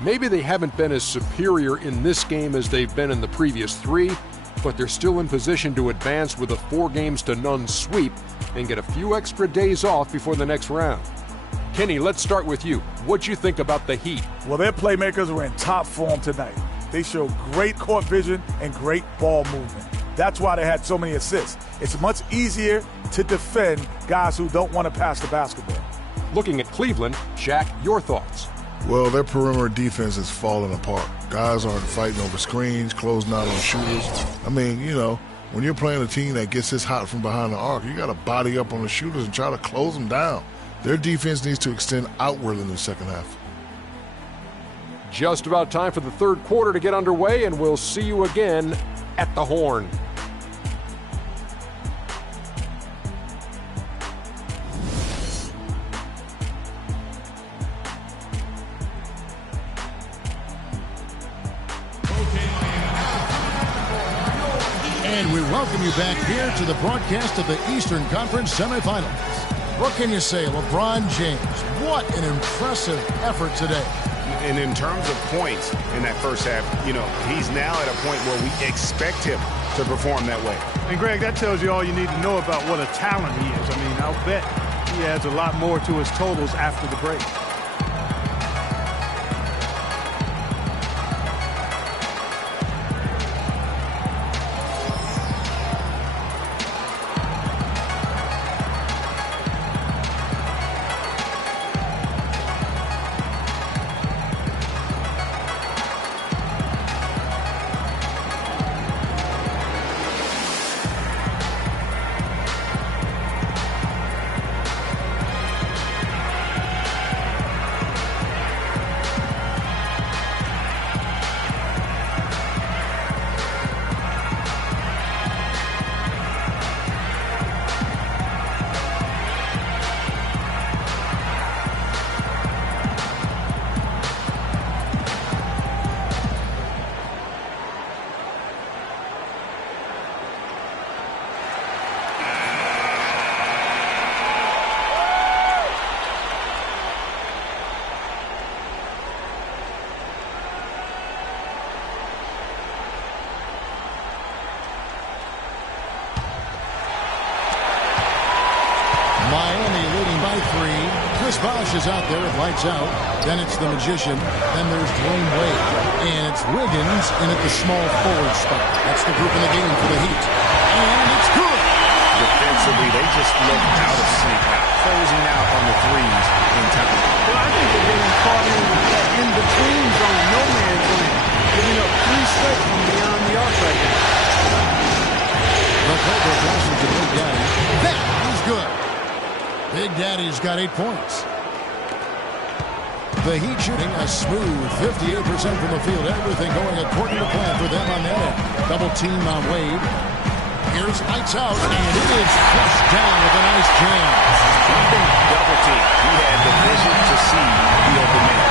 maybe they haven't been as superior in this game as they've been in the previous 3, but they're still in position to advance with a 4-0 sweep and get a few extra days off before the next round. Kenny, let's start with you. What'd you think about the Heat? Well, their playmakers were in top form tonight. They showed great court vision and great ball movement. That's why they had so many assists. It's much easier to defend guys who don't want to pass the basketball. Looking at Cleveland, Shaq, your thoughts? Well, their perimeter defense is falling apart. Guys aren't fighting over screens, closing out on shooters. I mean, you know, when you're playing a team that gets this hot from behind the arc, you got to body up on the shooters and try to close them down. Their defense needs to extend outward in the second half. Just about time for the third quarter to get underway, and we'll see you again at the Horn. And we welcome you back here to the broadcast of the Eastern Conference semifinals. What can you say, LeBron James? What an impressive effort today. And in terms of points in that first half, you know, he's now at a point where we expect him to perform that way. And, Greg, that tells you all you need to know about what a talent he is. I mean, I'll bet he adds a lot more to his totals after the break. Bosh is out there with lights out. Then it's the Magician. Then there's Dwayne Wade. And it's Wiggins in at the small forward spot. That's the group in the game for the Heat. And it's good. Defensively, they just look out of sync, not closing out on the threes in time. Well, I think they're getting caught in that in-between zone, no man's land, giving up 3 straight from beyond the arc right now. The Cobra passes to Big Daddy. That is good. Big Daddy's got 8 points. The Heat shooting a smooth 58% from the field. Everything going according to plan for them on that end. Double team on Wade. Here's lights out, and it is flushed down with a nice jam. Double team. He had the vision to see the open man.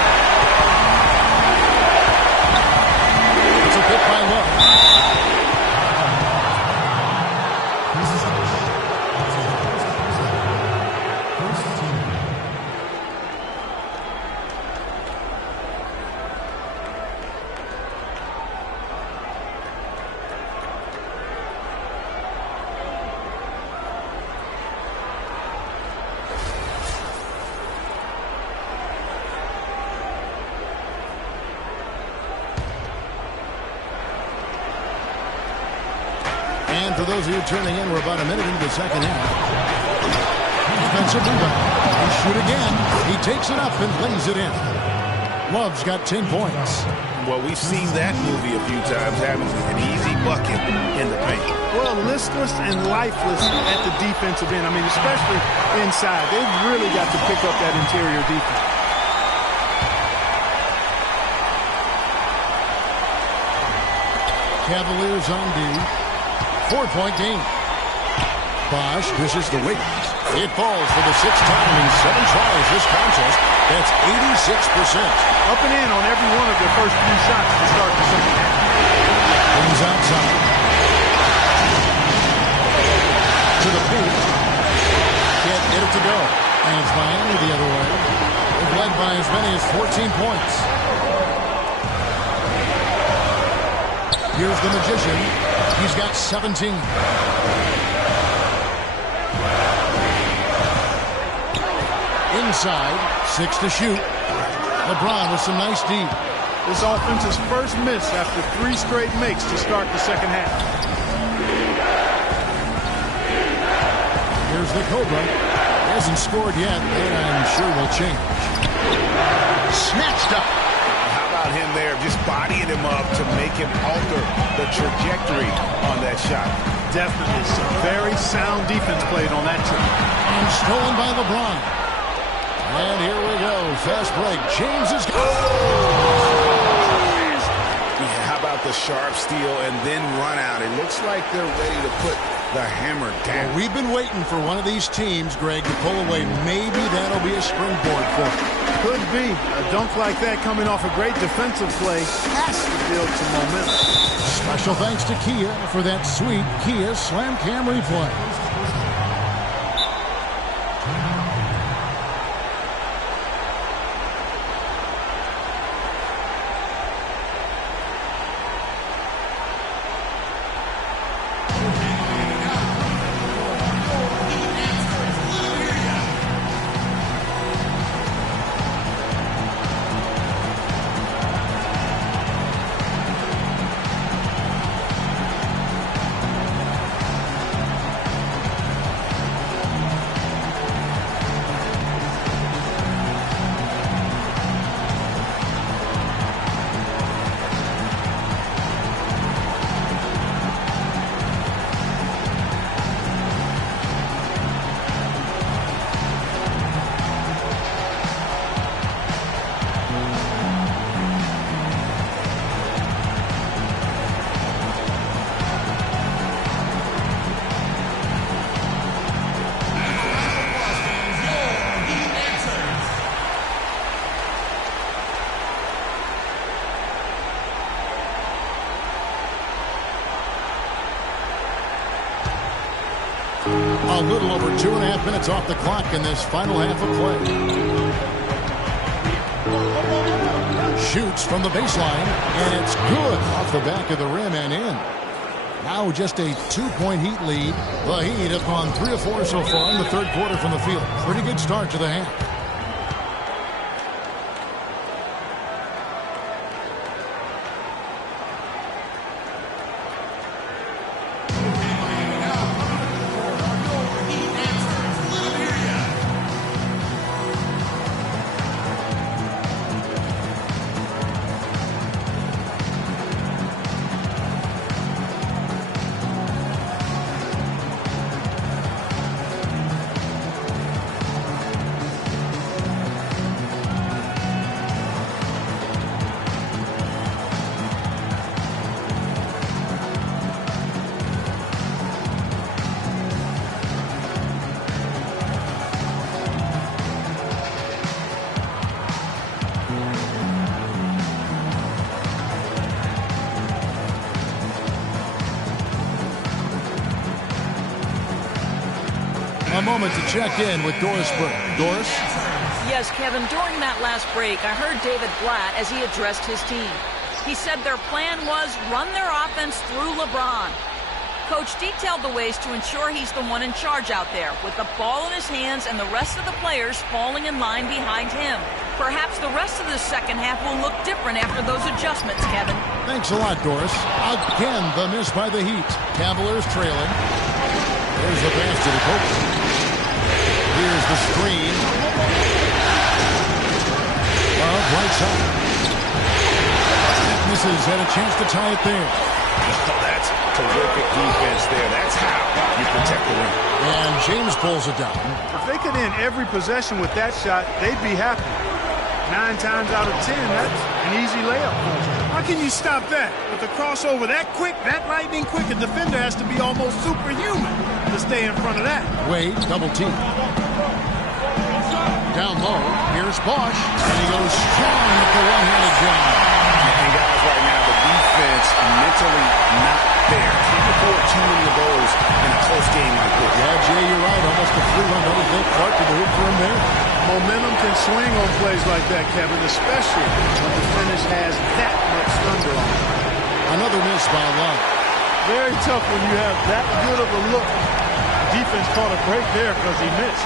And for those of you turning in, we're about a minute into the second half. Defensive rebound. He shoot again. He takes it up and lays it in. Love's got 10 points. Well, we've seen that movie a few times, haven't we? An easy bucket in the paint. Well, listless and lifeless at the defensive end. I mean, especially inside. They've really got to pick up that interior defense. Cavaliers on D. 4-point game. Bosch dishes to Wiggins. It falls for the 6th time in 7 tries this contest. That's 86%. Up and in on every one of their first 3 shots to start the second half. Things outside. To the paint. Can't get it to go. And it's Miami the other way. They've led by as many as 14 points. Here's the Magician. He's got 17. Inside, 6 to shoot. LeBron with some nice D. This offense's first miss after 3 straight makes to start the second half. Here's the Cobra. He hasn't scored yet, and I'm sure will change. Snatched up. How about him there, just bodying him up to make him alter the trajectory on that shot. Definitely some very sound defense played on that trip. And stolen by LeBron. And here we go. Fast break. James is Yeah, how about the sharp steal and then run out? It looks like they're ready to put the hammer down. Well, we've been waiting for one of these teams, Greg, to pull away. Maybe that'll be a springboard for them. Could be. A dunk like that coming off a great defensive play has to build some momentum. Special thanks to Kia for that sweet Kia Slam Cam replay. A little over 2.5 minutes off the clock in this final half of play. Shoots from the baseline, and it's good off the back of the rim and in. Now just a 2-point Heat lead. The Heat have gone 3 of 4 so far in the third quarter from the field. Pretty good start to the half. A moment to check in with Doris Burke. Doris? Yes, Kevin, during that last break, I heard David Blatt as he addressed his team. He said their plan was run their offense through LeBron. coach detailed the ways to ensure he's the one in charge out there, with the ball in his hands and the rest of the players falling in line behind him. Perhaps the rest of the second half will look different after those adjustments, Kevin. Thanks a lot, Doris. Again, the miss by the Heat. Cavaliers trailing. There's the pass to the coach. Here's the screen. Right side. That misses, had a chance to tie it there. Oh, that's terrific defense there. That's how you protect the rim. And James pulls it down. If they could end every possession with that shot, they'd be happy. 9 times out of 10, that's an easy layup. How can you stop that? With a crossover that quick, that lightning quick, a defender has to be almost superhuman to stay in front of that. Wade, double team. Down low, here's Bosch, and he goes strong with the one-handed jam. And guys, right now, the defense mentally not there. Can't afford too many of those in a close game like this. Yeah, Jay, you're right. Almost a free run. Don't think Clark to the hoop for him there. Momentum can swing on plays like that, Kevin, especially when the finish has that much thunder on it. Another miss by Love. Very tough when you have that good of a look. The defense caught a break there because he missed.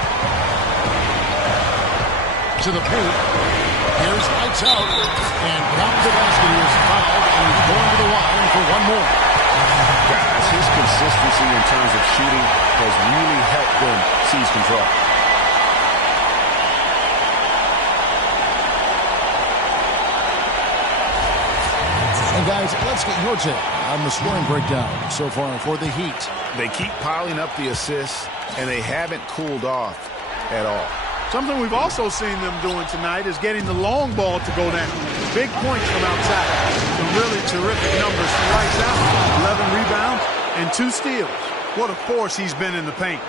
To the paint. Here's lights out. And down the basket. He is fouled. And he's going to the line for one more. Guys, his consistency in terms of shooting has really helped them seize control. And guys, let's get your take on the scoring breakdown so far for the Heat. They keep piling up the assists, and they haven't cooled off at all. Something we've also seen them doing tonight is getting the long ball to go down. Big points from outside. Some really terrific numbers from lights out. 11 rebounds and 2 steals. What a force he's been in the paint.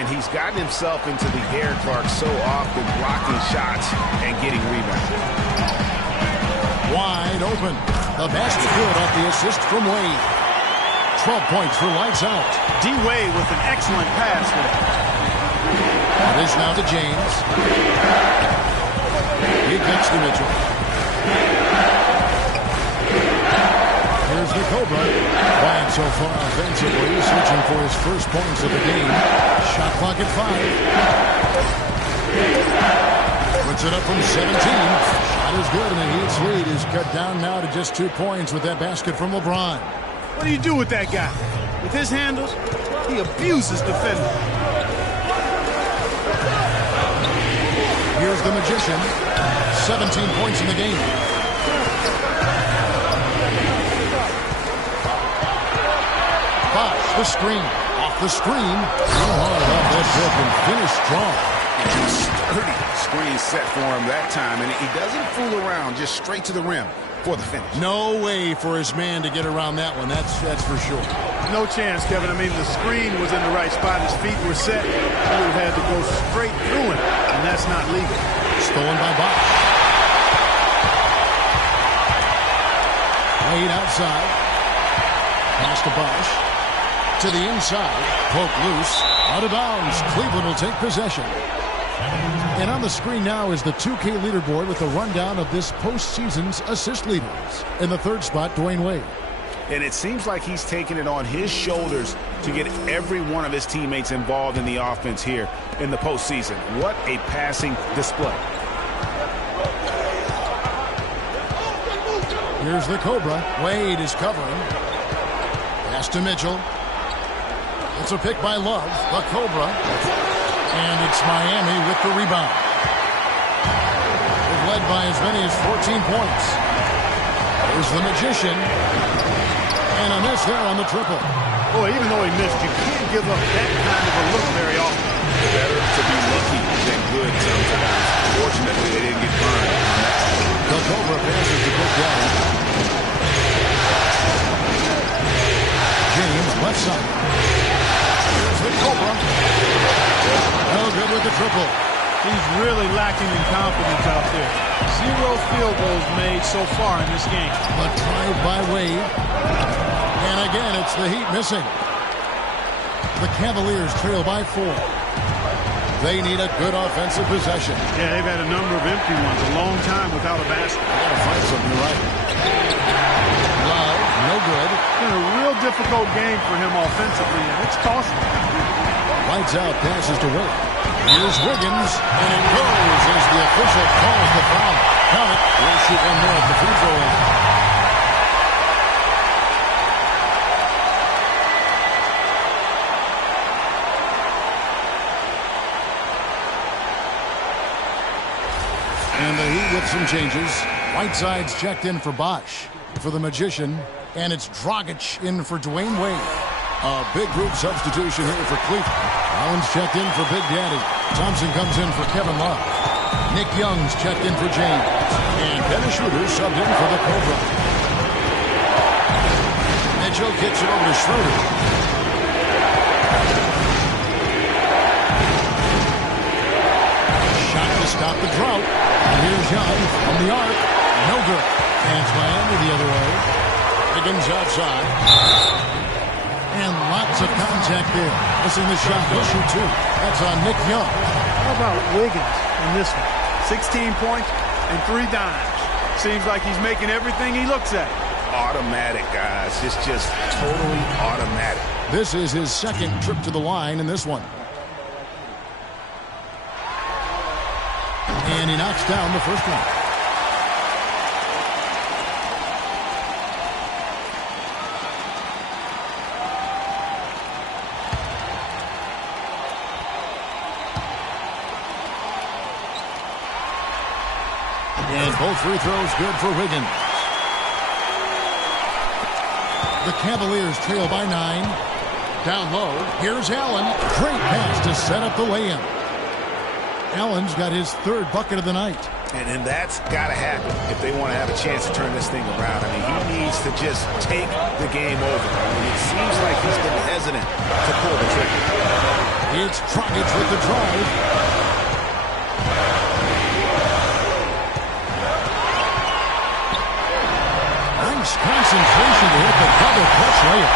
And he's gotten himself into the air, Clark, so often blocking shots and getting rebounds. Wide open. The basket good off the assist from Wade. 12 points for lights out. D-Wade with an excellent pass there. It is now to James. He gets to Mitchell. Here's the Cobra. Quiet so far offensively, searching for his first points of the game. Shot clock at 5. Puts it up from 17. Shot is good, and the Heat's lead is cut down now to just 2 points with that basket from LeBron. What do you do with that guy? With his handles, he abuses defenders. Here's the Magician. 17 points in the game. Bosch, the screen. Off the screen. Hard off that tip and finish strong. Sturdy screen set for him that time, and he doesn't fool around, just straight to the rim for the finish. No way for his man to get around that one. That's for sure. No chance, Kevin. I mean, the screen was in the right spot. His feet were set. He would have had to go straight through him, and that's not legal. Stolen by Bosch. Wade outside. Pass to Bosch. To the inside. Poke loose. Out of bounds. Cleveland will take possession. And on the screen now is the 2K leaderboard with a rundown of this postseason's assist leaders. In the third spot, Dwayne Wade. And it seems like he's taking it on his shoulders to get every one of his teammates involved in the offense here in the postseason. What a passing display. Here's the Cobra. Wade is covering. Pass to Mitchell. It's a pick by Love. The Cobra. And it's Miami with the rebound. They've led by as many as 14 points. There's the Magician. And a miss there on the triple. Boy, even though he missed, you can't give up that kind of a look very often. Better to be lucky than good sometimes. Fortunately, they didn't get burned on that. The Cobra passes to Brook down. James left side. Here's the Cobra. No good with the triple. He's really lacking in confidence out there. 0 field goals made so far in this game. A drive by Wade. And again, it's the Heat missing. The Cavaliers trail by 4. They need a good offensive possession. Yeah, they've had a number of empty ones, a long time without a basket. They gotta find something to right. Love, no good. It's been a real difficult game for him offensively, and it's costing him. Lights out, passes to Wiggins. Here's Wiggins, and it goes as the official calls the foul. Count it. We'll shoot one more at the free throw line. And the Heat with some changes. Whiteside's checked in for Bosh. For the Magician. And it's Dragic in for Dwayne Wade. A big group substitution here for Cleveland. Allen's checked in for Big Daddy. Thompson comes in for Kevin Love. Nick Young's checked in for James. And Dennis Schroeder subbed in for the Cobra. Mitchell kicks it over to Schroeder. Shot to stop the drought. And here's Young from the arc. No good. Fans Miami the other way. Wiggins outside. And lots of contact there. Missing the shot. He'll shoot two. That's on Nick Young. How about Wiggins in this one? 16 points and 3 dimes. Seems like he's making everything he looks at. Automatic, guys. It's just totally automatic. This is his second trip to the line in this one. And he knocks down the first one. And both free throws good for Wiggins. The Cavaliers trail by 9. Down low, here's Allen. Great pass to set up the lay-in. Allen's got his 3rd bucket of the night. And that's got to happen if they want to have a chance to turn this thing around. I mean, he needs to just take the game over. I mean, it seems like he's been hesitant to pull the trigger. It's Dragic with the drive. Nice concentration to hit the double clutch layup.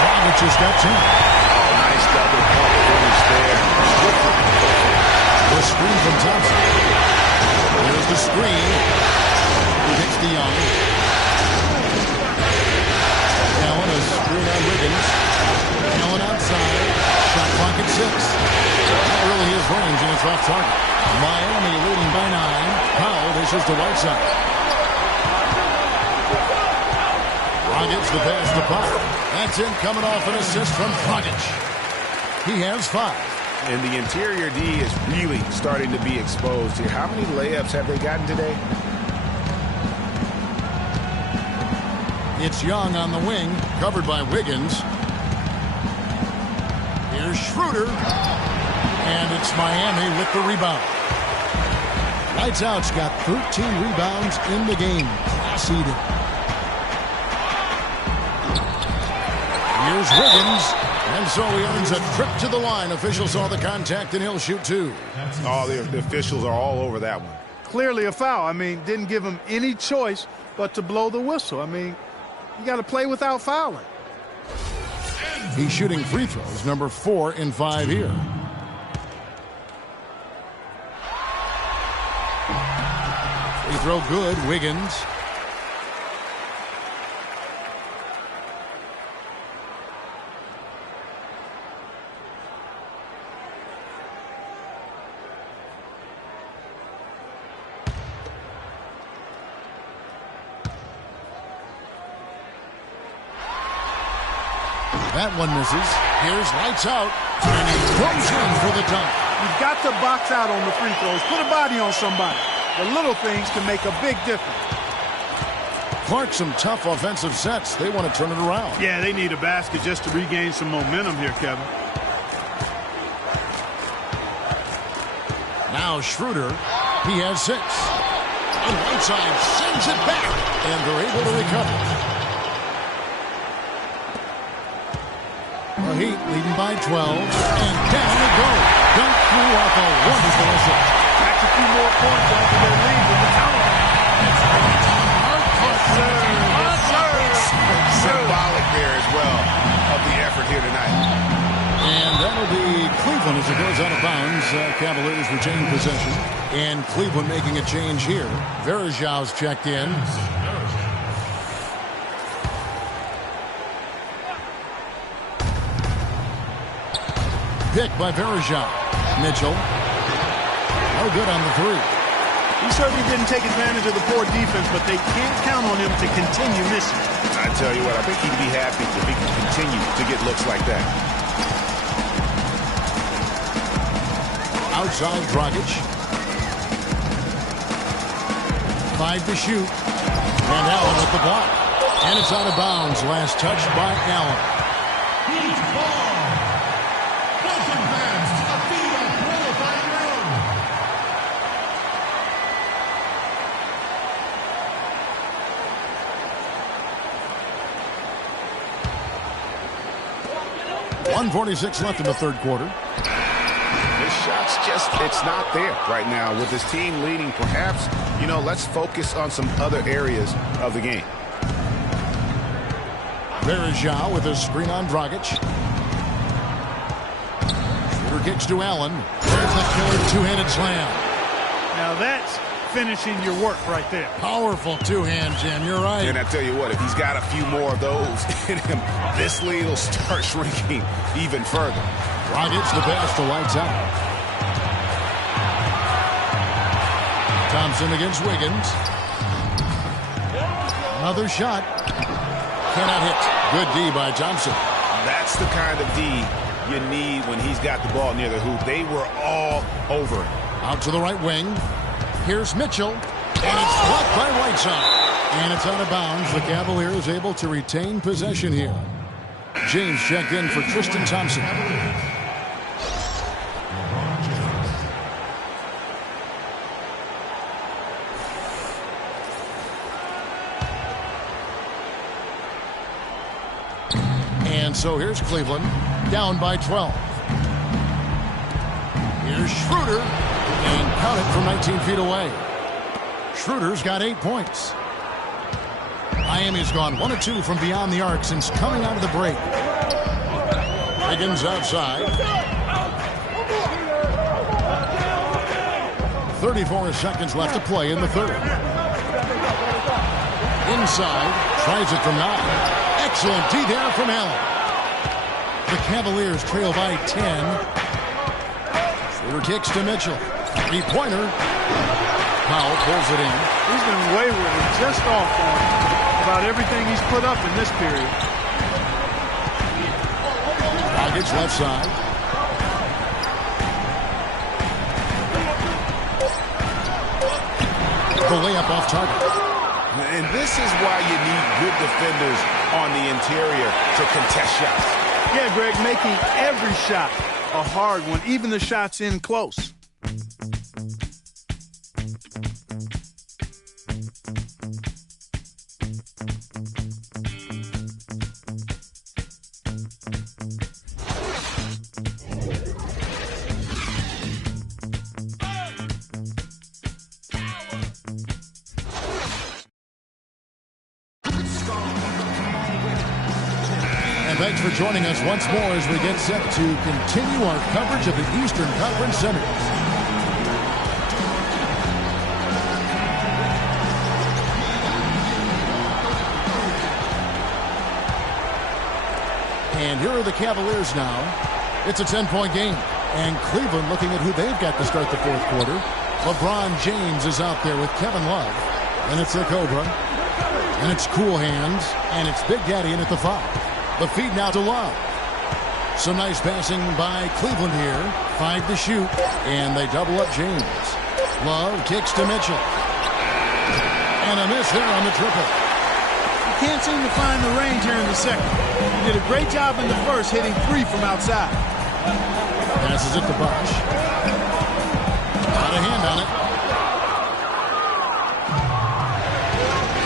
Dragic just got 10. Oh, nice double pump finish there. The screen from Thompson. Here's the screen. Kicks to Young. Allen a screen on Wiggins. Allen outside. Shot clock at 6. Not really his range, and it's off target. Miami leading by 9. Powell dishes to Whiteside. Dragic the pass to Powell. That's in coming off an assist from Dragic. He has 5. And the interior D is really starting to be exposed here. How many layups have they gotten today? It's Young on the wing, covered by Wiggins. Here's Schroeder. And it's Miami with the rebound. Lights Out's got 13 rebounds in the game. Seeded. Here's Wiggins. And so he earns a trip to the line. Officials saw the contact, and he'll shoot 2. Oh, the officials are all over that one. Clearly a foul. I mean, didn't give him any choice but to blow the whistle. I mean, you got to play without fouling. He's shooting free throws, number 4 in 5 here. Free throw good, Wiggins. That one misses. Here's Lights Out. And he goes in for the dunk. You've got to box out on the free throws. Put a body on somebody. The little things can make a big difference. Clark, some tough offensive sets. They want to turn it around. Yeah, they need a basket just to regain some momentum here, Kevin. Now Schroeder. He has 6. And Whiteside sends it back. And they're able to recover. The Heat leading by 12, and down they go. Dunk through off a wonderful assist. Back a few more points off of their lead with the counter. Symbolic there as well of the effort here tonight. And that'll be Cleveland as it goes is out of bounds. Cavaliers retain possession. And Cleveland making a change here. Varejão's checked in. Pick by Varejão. Mitchell. No good on the three. He certainly didn't take advantage of the poor defense, but they can't count on him to continue missing. I tell you what, I think he'd be happy if he can continue to get looks like that. Outside Dragic. 5 to shoot. And Allen with the block. And it's out of bounds. Last touch by Allen. Heat ball. Welcome fans to the FIBA qualifying round. .146 left in the third quarter. His shot's just, it's not there right now. With his team leading, perhaps, let's focus on some other areas of the game. Varejão with a screen on Dragic. Shooter kicks to Allen. There's the killer two-handed slam. Now that's finishing your work right there. Powerful two-hand jam, you're right. And I tell you what, if he's got a few more of those in him, this lead will start shrinking even further. Dragic the pass to lights out. Thompson against Wiggins. Another shot. Cannot hit. Good D by Thompson. That's the kind of D you need when he's got the ball near the hoop. They were all over it. Out to the right wing. Here's Mitchell. And it's blocked by Whiteside. And it's out of bounds. The Cavaliers able to retain possession here. James checked in for Tristan Thompson. And so here's Cleveland, down by 12. Here's Schroeder, and count it from 19 feet away. Schroeder's got 8 points. Miami's gone 1 of 2 from beyond the arc since coming out of the break. Wiggins outside. 34 seconds left to play in the third. Inside, tries it from 9. Excellent D there from Allen. The Cavaliers trail by 10. Schroeder kicks to Mitchell. 3-pointer. Powell pulls it in. He's been wayward and just off on about everything he's put up in this period. Dragic left side. The layup off target. And this is why you need good defenders on the interior to contest shots. Yeah, Greg, making every shot a hard one, even the shots in close. Thanks for joining us once more as we get set to continue our coverage of the Eastern Conference Semis. And here are the Cavaliers now. It's a 10-point game. And Cleveland looking at who they've got to start the fourth quarter. LeBron James is out there with Kevin Love. And it's the Cobra. And it's Cool Hands. And it's Big Daddy in at the 5. The feed now to Love. Some nice passing by Cleveland here. 5 to shoot. And they double up James. Love kicks to Mitchell. And a miss there on the triple. He can't seem to find the range here in the second. He did a great job in the first, hitting 3 from outside. Passes it to Bosh. Got a hand on it.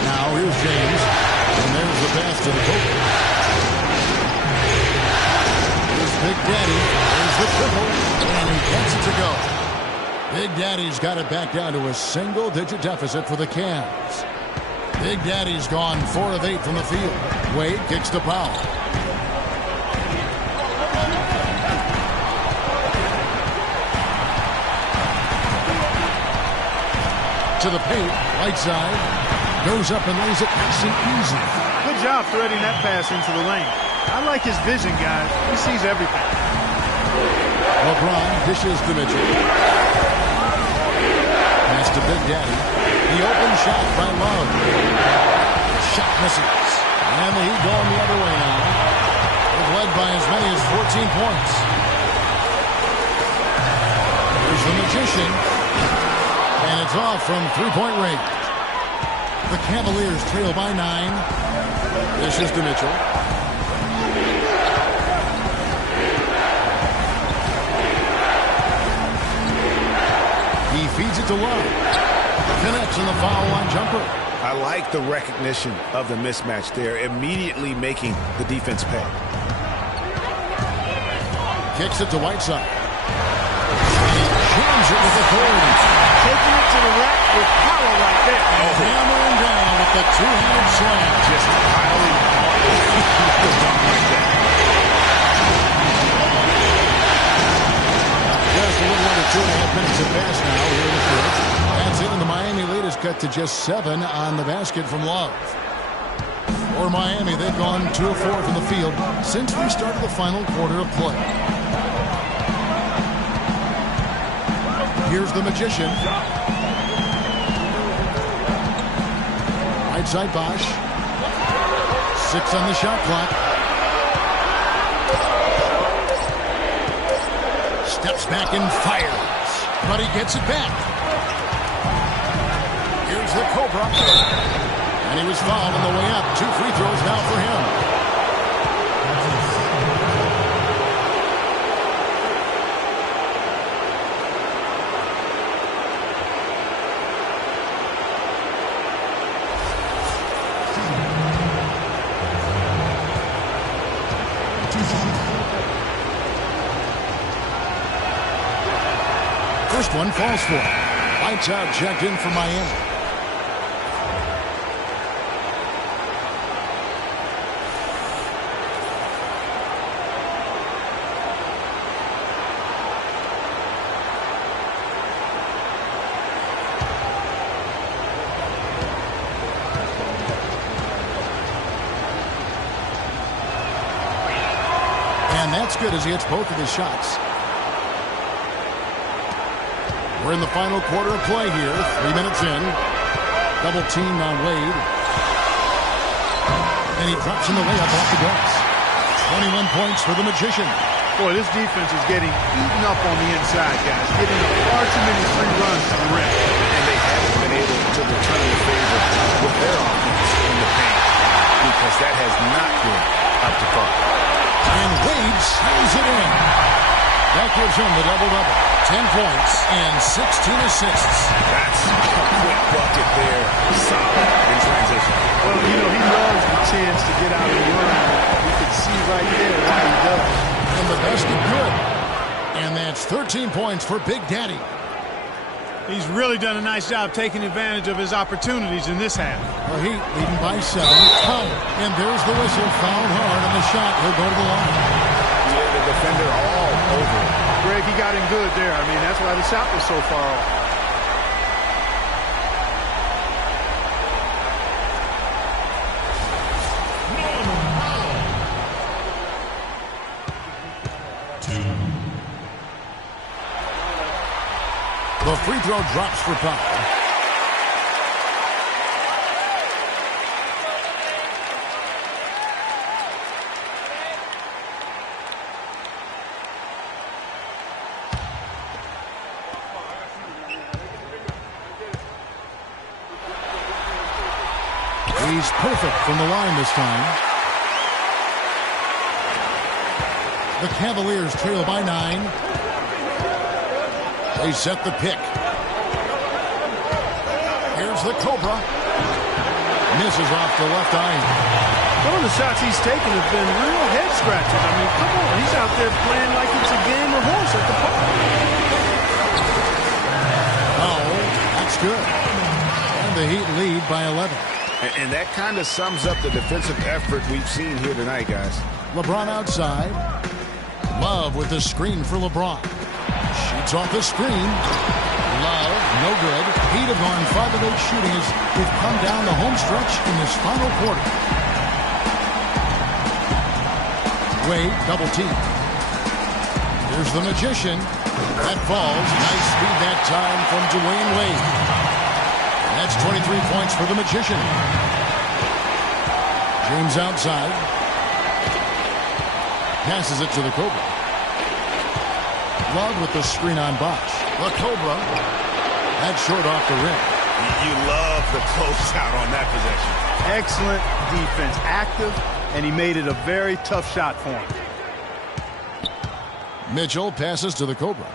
Now here's James. And there's the pass to the Cobra. Big Daddy, there's the triple, and he gets it to go. Big Daddy's got it back down to a single-digit deficit for the Cavs. Big Daddy's gone 4 of 8 from the field. Wade kicks to Powell. to the paint. Right side. Goes up and lays it nice and easy. Good job threading that pass into the lane. I like his vision, guys. He sees everything. LeBron dishes to Mitchell. Pass to Big Daddy. The open shot by Love. The shot misses. And the Heat going the other way now. They've led by as many as 14 points. Here's the Magician. And it's off from three-point range. The Cavaliers trail by 9. This is to Mitchell. He feeds it to Love. Connects in the foul line jumper. I like the recognition of the mismatch there, immediately making the defense pay. Kicks it to Whiteside. And he jams it with authority. Taking it to the rack with power right there. And hammering down with the two-handed slam. Just piling on. Like that. Just a little under 2.5 minutes have passed now here in the fourth. That's it, and the Miami lead is cut to just 7 on the basket from Love. For Miami, they've gone 2 of 4 from the field since we started the final quarter of play. Here's the Magician. Right side Bosh. 6 on the shot clock. Steps back and fires. But he gets it back. Here's the Cobra. And he was fouled on the way up. 2 free throws now for him. First one falls for him. Lights out, checked in for Miami. And that's good as he hits both of his shots. We're in the final quarter of play here. 3 minutes in. Double team on Wade. And he drops in the layup off the glass. 21 points for the Magician. Boy, this defense is getting eaten up on the inside, guys. Giving up far too many free runs to the rim. And they haven't been able to return the favor with their offense in the paint, because that has not been up to par. And Wade slays it in. That gives him the double-double. 10 points and 16 assists. That's a quick bucket there. Solid in transition. Well, you know, he loves the chance to get out and run. You can see right there why he does. And the basket good. And that's 13 points for Big Daddy. He's really done a nice job taking advantage of his opportunities in this half. The Heat leading by 7. And there's the whistle. Fouled hard on the shot. He'll go to the line. Yeah, the defender all over it. Greg, he got him good there. I mean, that's why the shot was so far off. The free throw drops for Powell. He's perfect from the line this time. The Cavaliers trail by 9. They set the pick. Here's the Cobra. Misses off the left eye. Some of the shots he's taken have been real head scratchers. I mean, come on. He's out there playing like it's a game of horse at the park. Oh, that's good. And the Heat lead by 11. And that kind of sums up the defensive effort we've seen here tonight, guys. LeBron outside. Love with the screen for LeBron. Shoots off the screen. Love, no good. Heat have gone 5 of 8 shooting as we've come down the home stretch in this final quarter. Wade, double team. Here's the Magician. That falls. Nice speed that time from Dwayne Wade. And that's 23 points for the Magician. James outside. Passes it to the Cobra. Love with the screen on Bosch. The Cobra. That's short off the rim. You love the closeout on that possession. Excellent defense. Active, and he made it a very tough shot for him. Mitchell passes to the Cobra.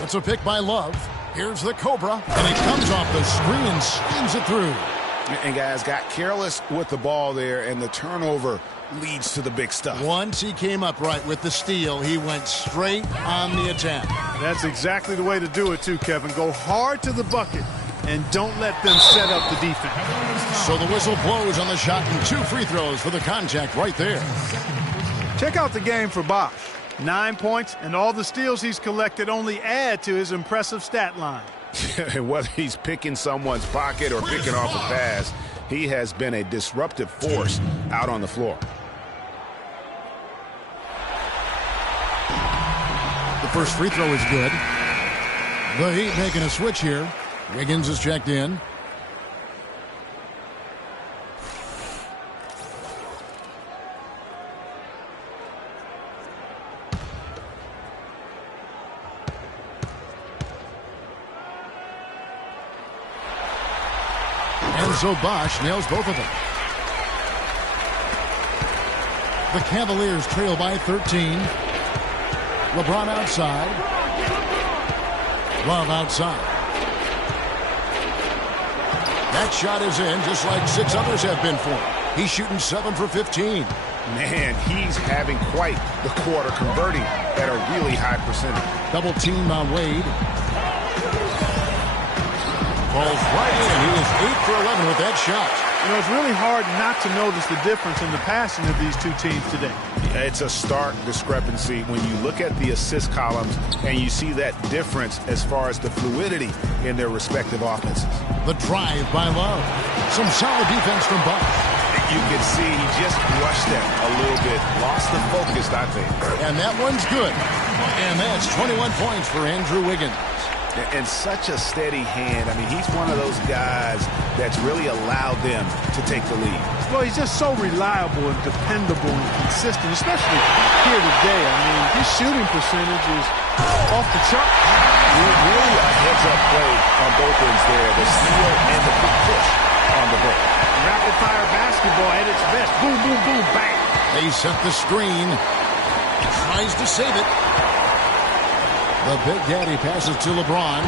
It's a pick by Love. Here's the Cobra, and he comes off the screen and slams it through. And guys got careless with the ball there, and the turnover leads to the big stuff. Once he came up right with the steal, he went straight on the attack. That's exactly the way to do it too, Kevin. Go hard to the bucket and don't let them set up the defense. So the whistle blows on the shot and 2 free throws for the contact right there. Check out the game for Bosch. 9 points, and all the steals he's collected only add to his impressive stat line. Whether he's picking someone's pocket or picking off a pass, he has been a disruptive force out on the floor. The first free throw is good. The Heat making a switch here. Wiggins is checked in. And so Bosch nails both of them. The Cavaliers trail by 13. LeBron outside. Love outside. That shot is in just like 6 others have been for him. He's shooting 7 for 15. Man, he's having quite the quarter, converting at a really high percentage. Double team on Wade. Falls right in. He is 8 for 11 with that shot. You know, it's really hard not to notice the difference in the passing of these two teams today. It's a stark discrepancy when you look at the assist columns and you see that difference as far as the fluidity in their respective offenses. The drive by Love. Some solid defense from Bosch. You can see he just rushed them a little bit. Lost the focus, I think. And that one's good. And that's 21 points for Andrew Wiggins. And such a steady hand. I mean, he's one of those guys that's really allowed them to take the lead. Well, he's just so reliable and dependable and consistent, especially here today. I mean, his shooting percentage is off the chart. Really a heads-up play on both ends there. The steal and the quick push on the break. Rapid-fire basketball at its best. Boom, boom, boom, bang. They set the screen. Tries to save it. The Big Daddy passes to LeBron.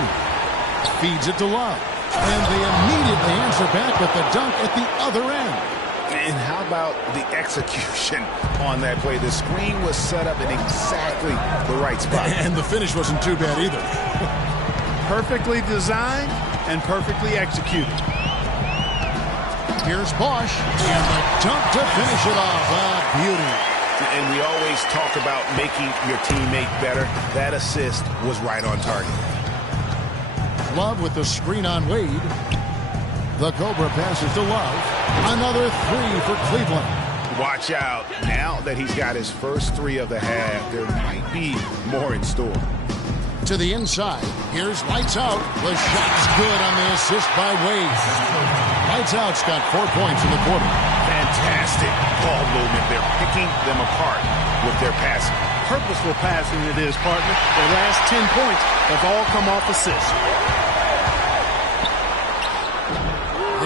Feeds it to Love. And they immediately answer back with the dunk at the other end. And how about the execution on that play? The screen was set up in exactly the right spot. And the finish wasn't too bad either. Perfectly designed and perfectly executed. Here's Bosch. And the dunk to finish it off. A beauty. And we always talk about making your teammate better. That assist was right on target. Love with the screen on Wade. The Cobra passes to Love. Another 3 for Cleveland. Watch out. Now that he's got his first 3 of the half, there might be more in store. To the inside. Here's Lights Out. The shot's good on the assist by Wade. Lights Out's got 4 points in the quarter. Fantastic ball movement. They're picking them apart with their passing. Purposeful passing it is, partner. Their last 10 points have all come off assists.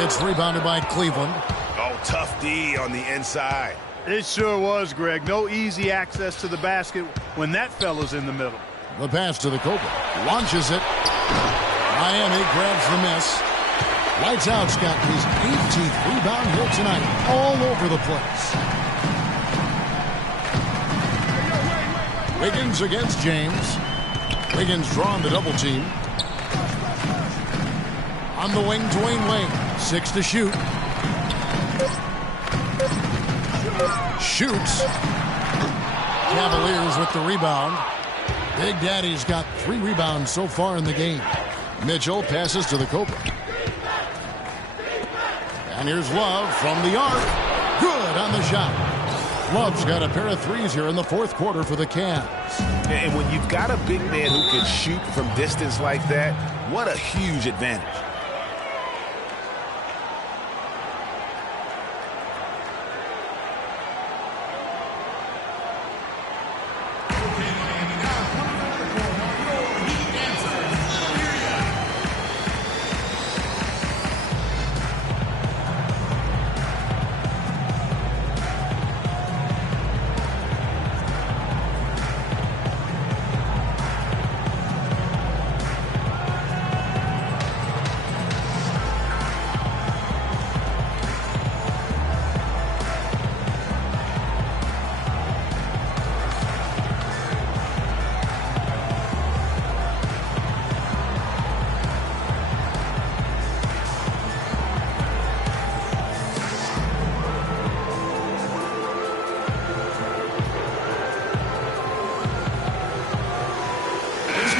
It's rebounded by Cleveland. Oh, tough D on the inside. It sure was, Greg. No easy access to the basket when that fella's in the middle. The pass to the Cobra. Launches it. Miami grabs the miss. Lights Out's got his 18th rebound here tonight. All over the place. Wiggins against James. Wiggins drawn the double team. On the wing, Dwayne Wade. 6 to shoot. Shoots. Cavaliers with the rebound. Big Daddy's got 3 rebounds so far in the game. Mitchell passes to the Cobra. And here's Love from the arc. Good on the shot. Love's got a pair of threes here in the fourth quarter for the Cavs. And when you've got a big man who can shoot from distance like that, what a huge advantage.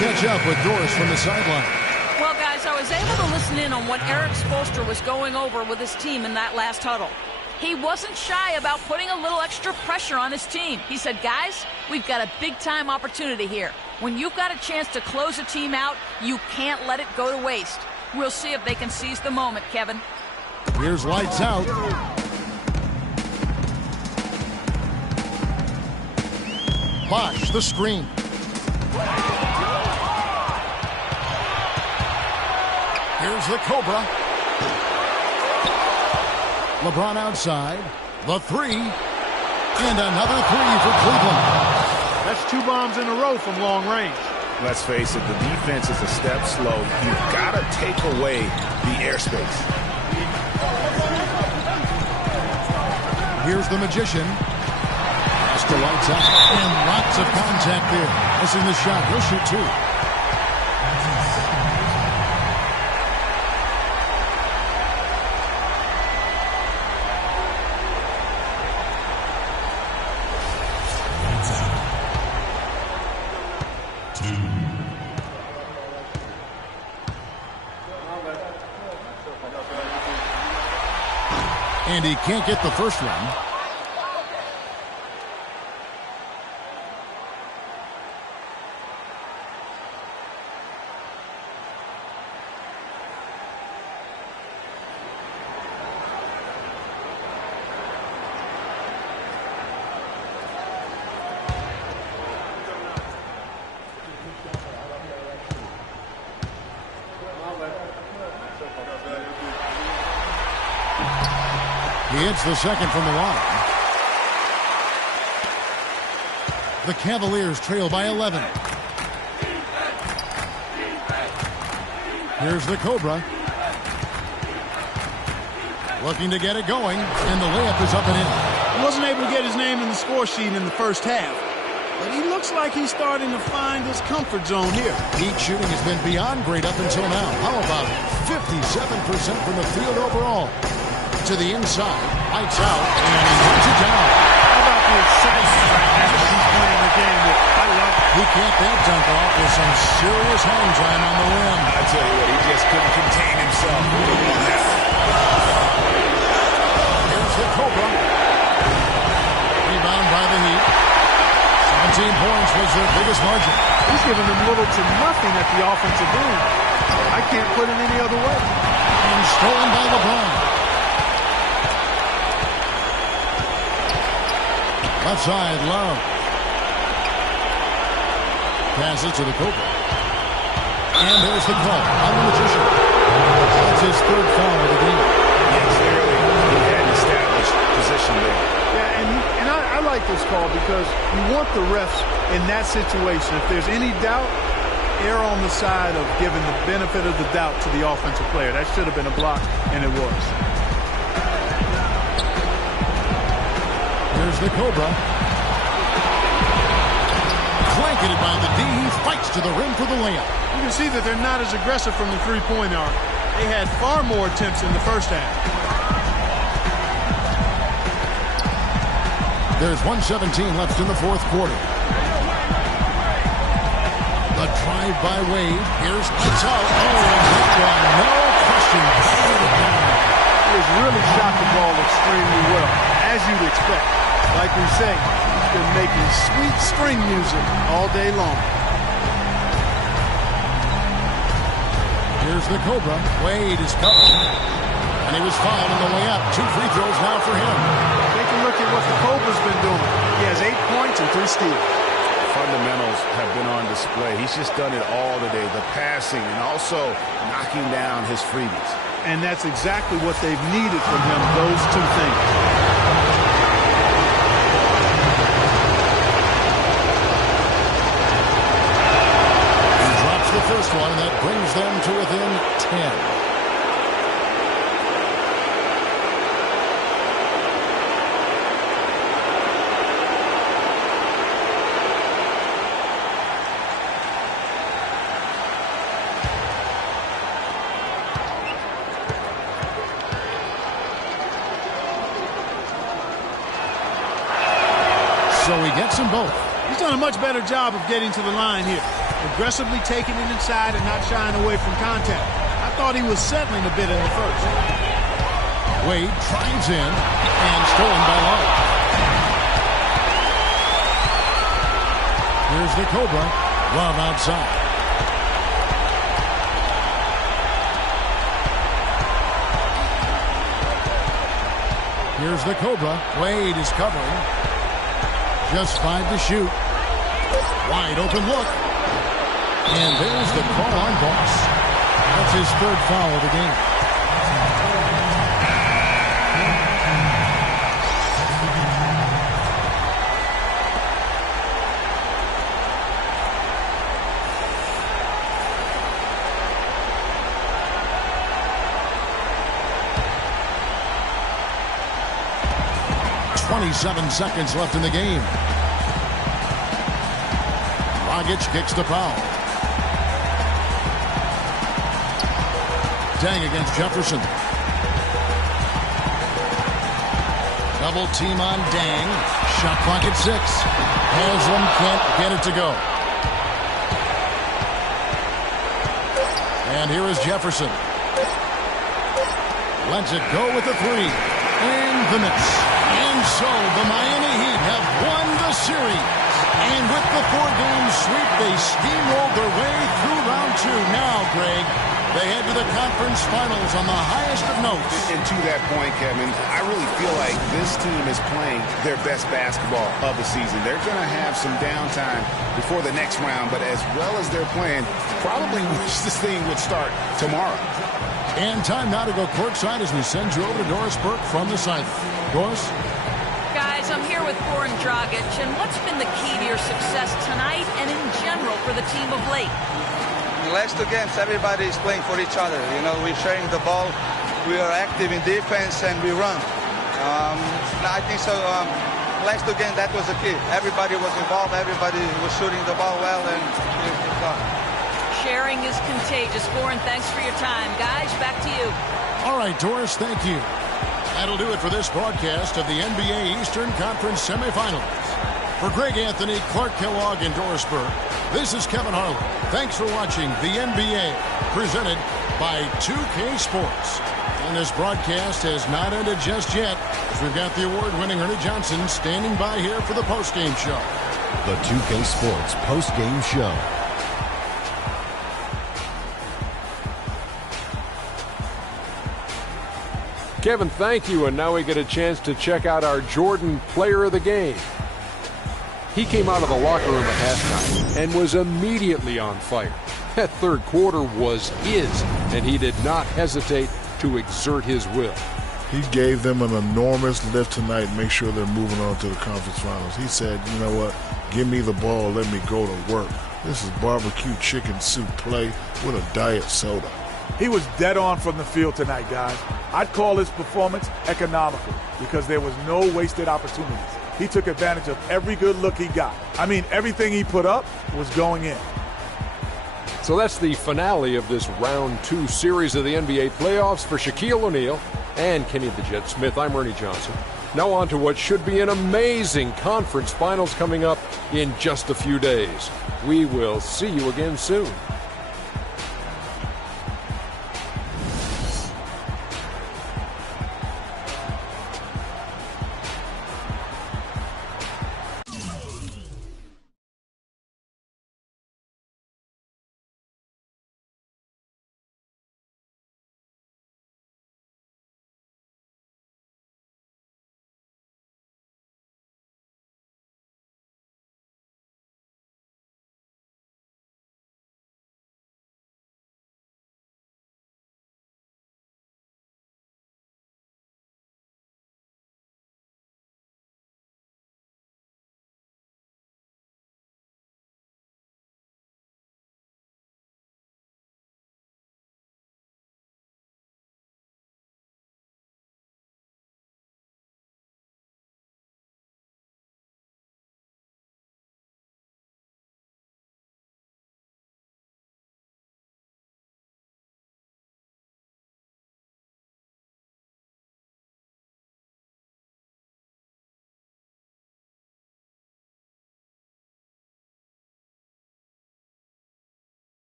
Catch up with Doris from the sideline. Well, guys, I was able to listen in on what Eric Spoelstra was going over with his team in that last huddle. He wasn't shy about putting a little extra pressure on his team. He said, guys, we've got a big-time opportunity here. When you've got a chance to close a team out, you can't let it go to waste. We'll see if they can seize the moment, Kevin. Here's lights out. Bosh, the screen. Here's the Cobra. LeBron outside. The three. And another three for Cleveland. That's 2 bombs in a row from long range. Let's face it, the defense is a step slow. You've got to take away the airspace. Here's the Magician. Pass to lights out. And lots of contact there. Missing the shot. He'll shoot 2. And he can't get the first one. He hits the second from the line. The Cavaliers trail by 11. Here's the Cobra. Looking to get it going, and the layup is up and in. He wasn't able to get his name in the score sheet in the first half, but he looks like he's starting to find his comfort zone here. Heat shooting has been beyond great up until now. How about 57% from the field overall? To the inside, lights out, and he knocks it down. How about the excitement that he's playing the game with? I love it. He capped that dunk off with some serious hang time on the rim. I tell you what, he just couldn't contain himself. Here's the Cobra. Rebound by the Heat. 17 points was their biggest margin. He's giving them little to nothing at the offensive end. I can't put it any other way. And stolen by LeBron. Left side, Love. Passes to the Cobra. And there's the call on the Magician. That's his third foul of the game. Yeah, clearly he had an established position there. Yeah, and I like this call because you want the refs in that situation. If there's any doubt, err on the side of giving the benefit of the doubt to the offensive player. That should have been a block, and it was. Here's the Cobra. Blanketed by the D. He fights to the rim for the layup. You can see that they're not as aggressive from the three-point arc. They had far more attempts in the first half. There's 1:17 left in the fourth quarter. The drive by Wade. Here's lights out. Oh, that one. No question. He has really shot the ball extremely well, as you'd expect. Like we say, he's been making sweet string music all day long. Here's the Cobra. Wade is covering. And he was fouled on the way up. 2 free throws now for him. Take a look at what the Cobra's been doing. He has 8 points and 3 steals. Fundamentals have been on display. He's just done it all today. The passing and also knocking down his freebies. And that's exactly what they've needed from him, those 2 things. He drops the first one, and that brings them to within 10. So he gets them both. He's done a much better job of getting to the line here. Aggressively taking it inside and not shying away from contact. I thought he was settling a bit in the first. Wade drives in and stolen by Love. Here's the Cobra. Love outside. Here's the Cobra. Wade is covering. Just 5 to shoot. Wide open look. And there's the call on Boss. That's his 3rd foul of the game. .27 seconds left in the game. Dragic kicks the foul. Dang against Jefferson. Double team on Dang. Shot clock at 6. Haslam can't get it to go. And here is Jefferson. Lets it go with the 3. And the miss. And so the Miami Heat have won the series. And with the 4-game sweep, they steamrolled their way through round 2. Now, Greg, they head to the conference finals on the highest of notes. And to that point, Kevin, I really feel like this team is playing their best basketball of the season. They're going to have some downtime before the next round, but as well as they're playing, probably wish this thing would start tomorrow. And time now to go courtside as we send you over to Doris Burke from the sideline. Doris? Guys, I'm here with Goran Dragic, and what's been the key to your success tonight and in general for the team of late? In the last 2 games, everybody is playing for each other. You know, we're sharing the ball, we are active in defense, and we run. I think so. Last 2 games, that was the key. Everybody was involved, everybody was shooting the ball well, and it's on. Sharing is contagious. Goran, thanks for your time. Guys, back to you. All right, Doris, thank you. That'll do it for this broadcast of the NBA Eastern Conference semifinals. For Greg Anthony, Clark Kellogg, and Doris Burke, this is Kevin Harlan. Thanks for watching the NBA, presented by 2K Sports. And this broadcast has not ended just yet, as we've got the award-winning Ernie Johnson standing by here for the postgame show. The 2K Sports postgame show. Kevin, thank you, and now we get a chance to check out our Jordan Player of the Game. He came out of the locker room at halftime and was immediately on fire. That 3rd quarter was his, and he did not hesitate to exert his will. He gave them an enormous lift tonight and make sure they're moving on to the conference finals. He said, you know what, give me the ball, let me go to work. This is barbecue chicken soup play with a diet soda. He was dead on from the field tonight, guys. I'd call his performance economical because there was no wasted opportunities. He took advantage of every good look he got. I mean, everything he put up was going in. So that's the finale of this round 2 series of the NBA playoffs for Shaquille O'Neal and Kenny the Jet Smith. I'm Ernie Johnson. Now on to what should be an amazing conference finals coming up in just a few days. We will see you again soon.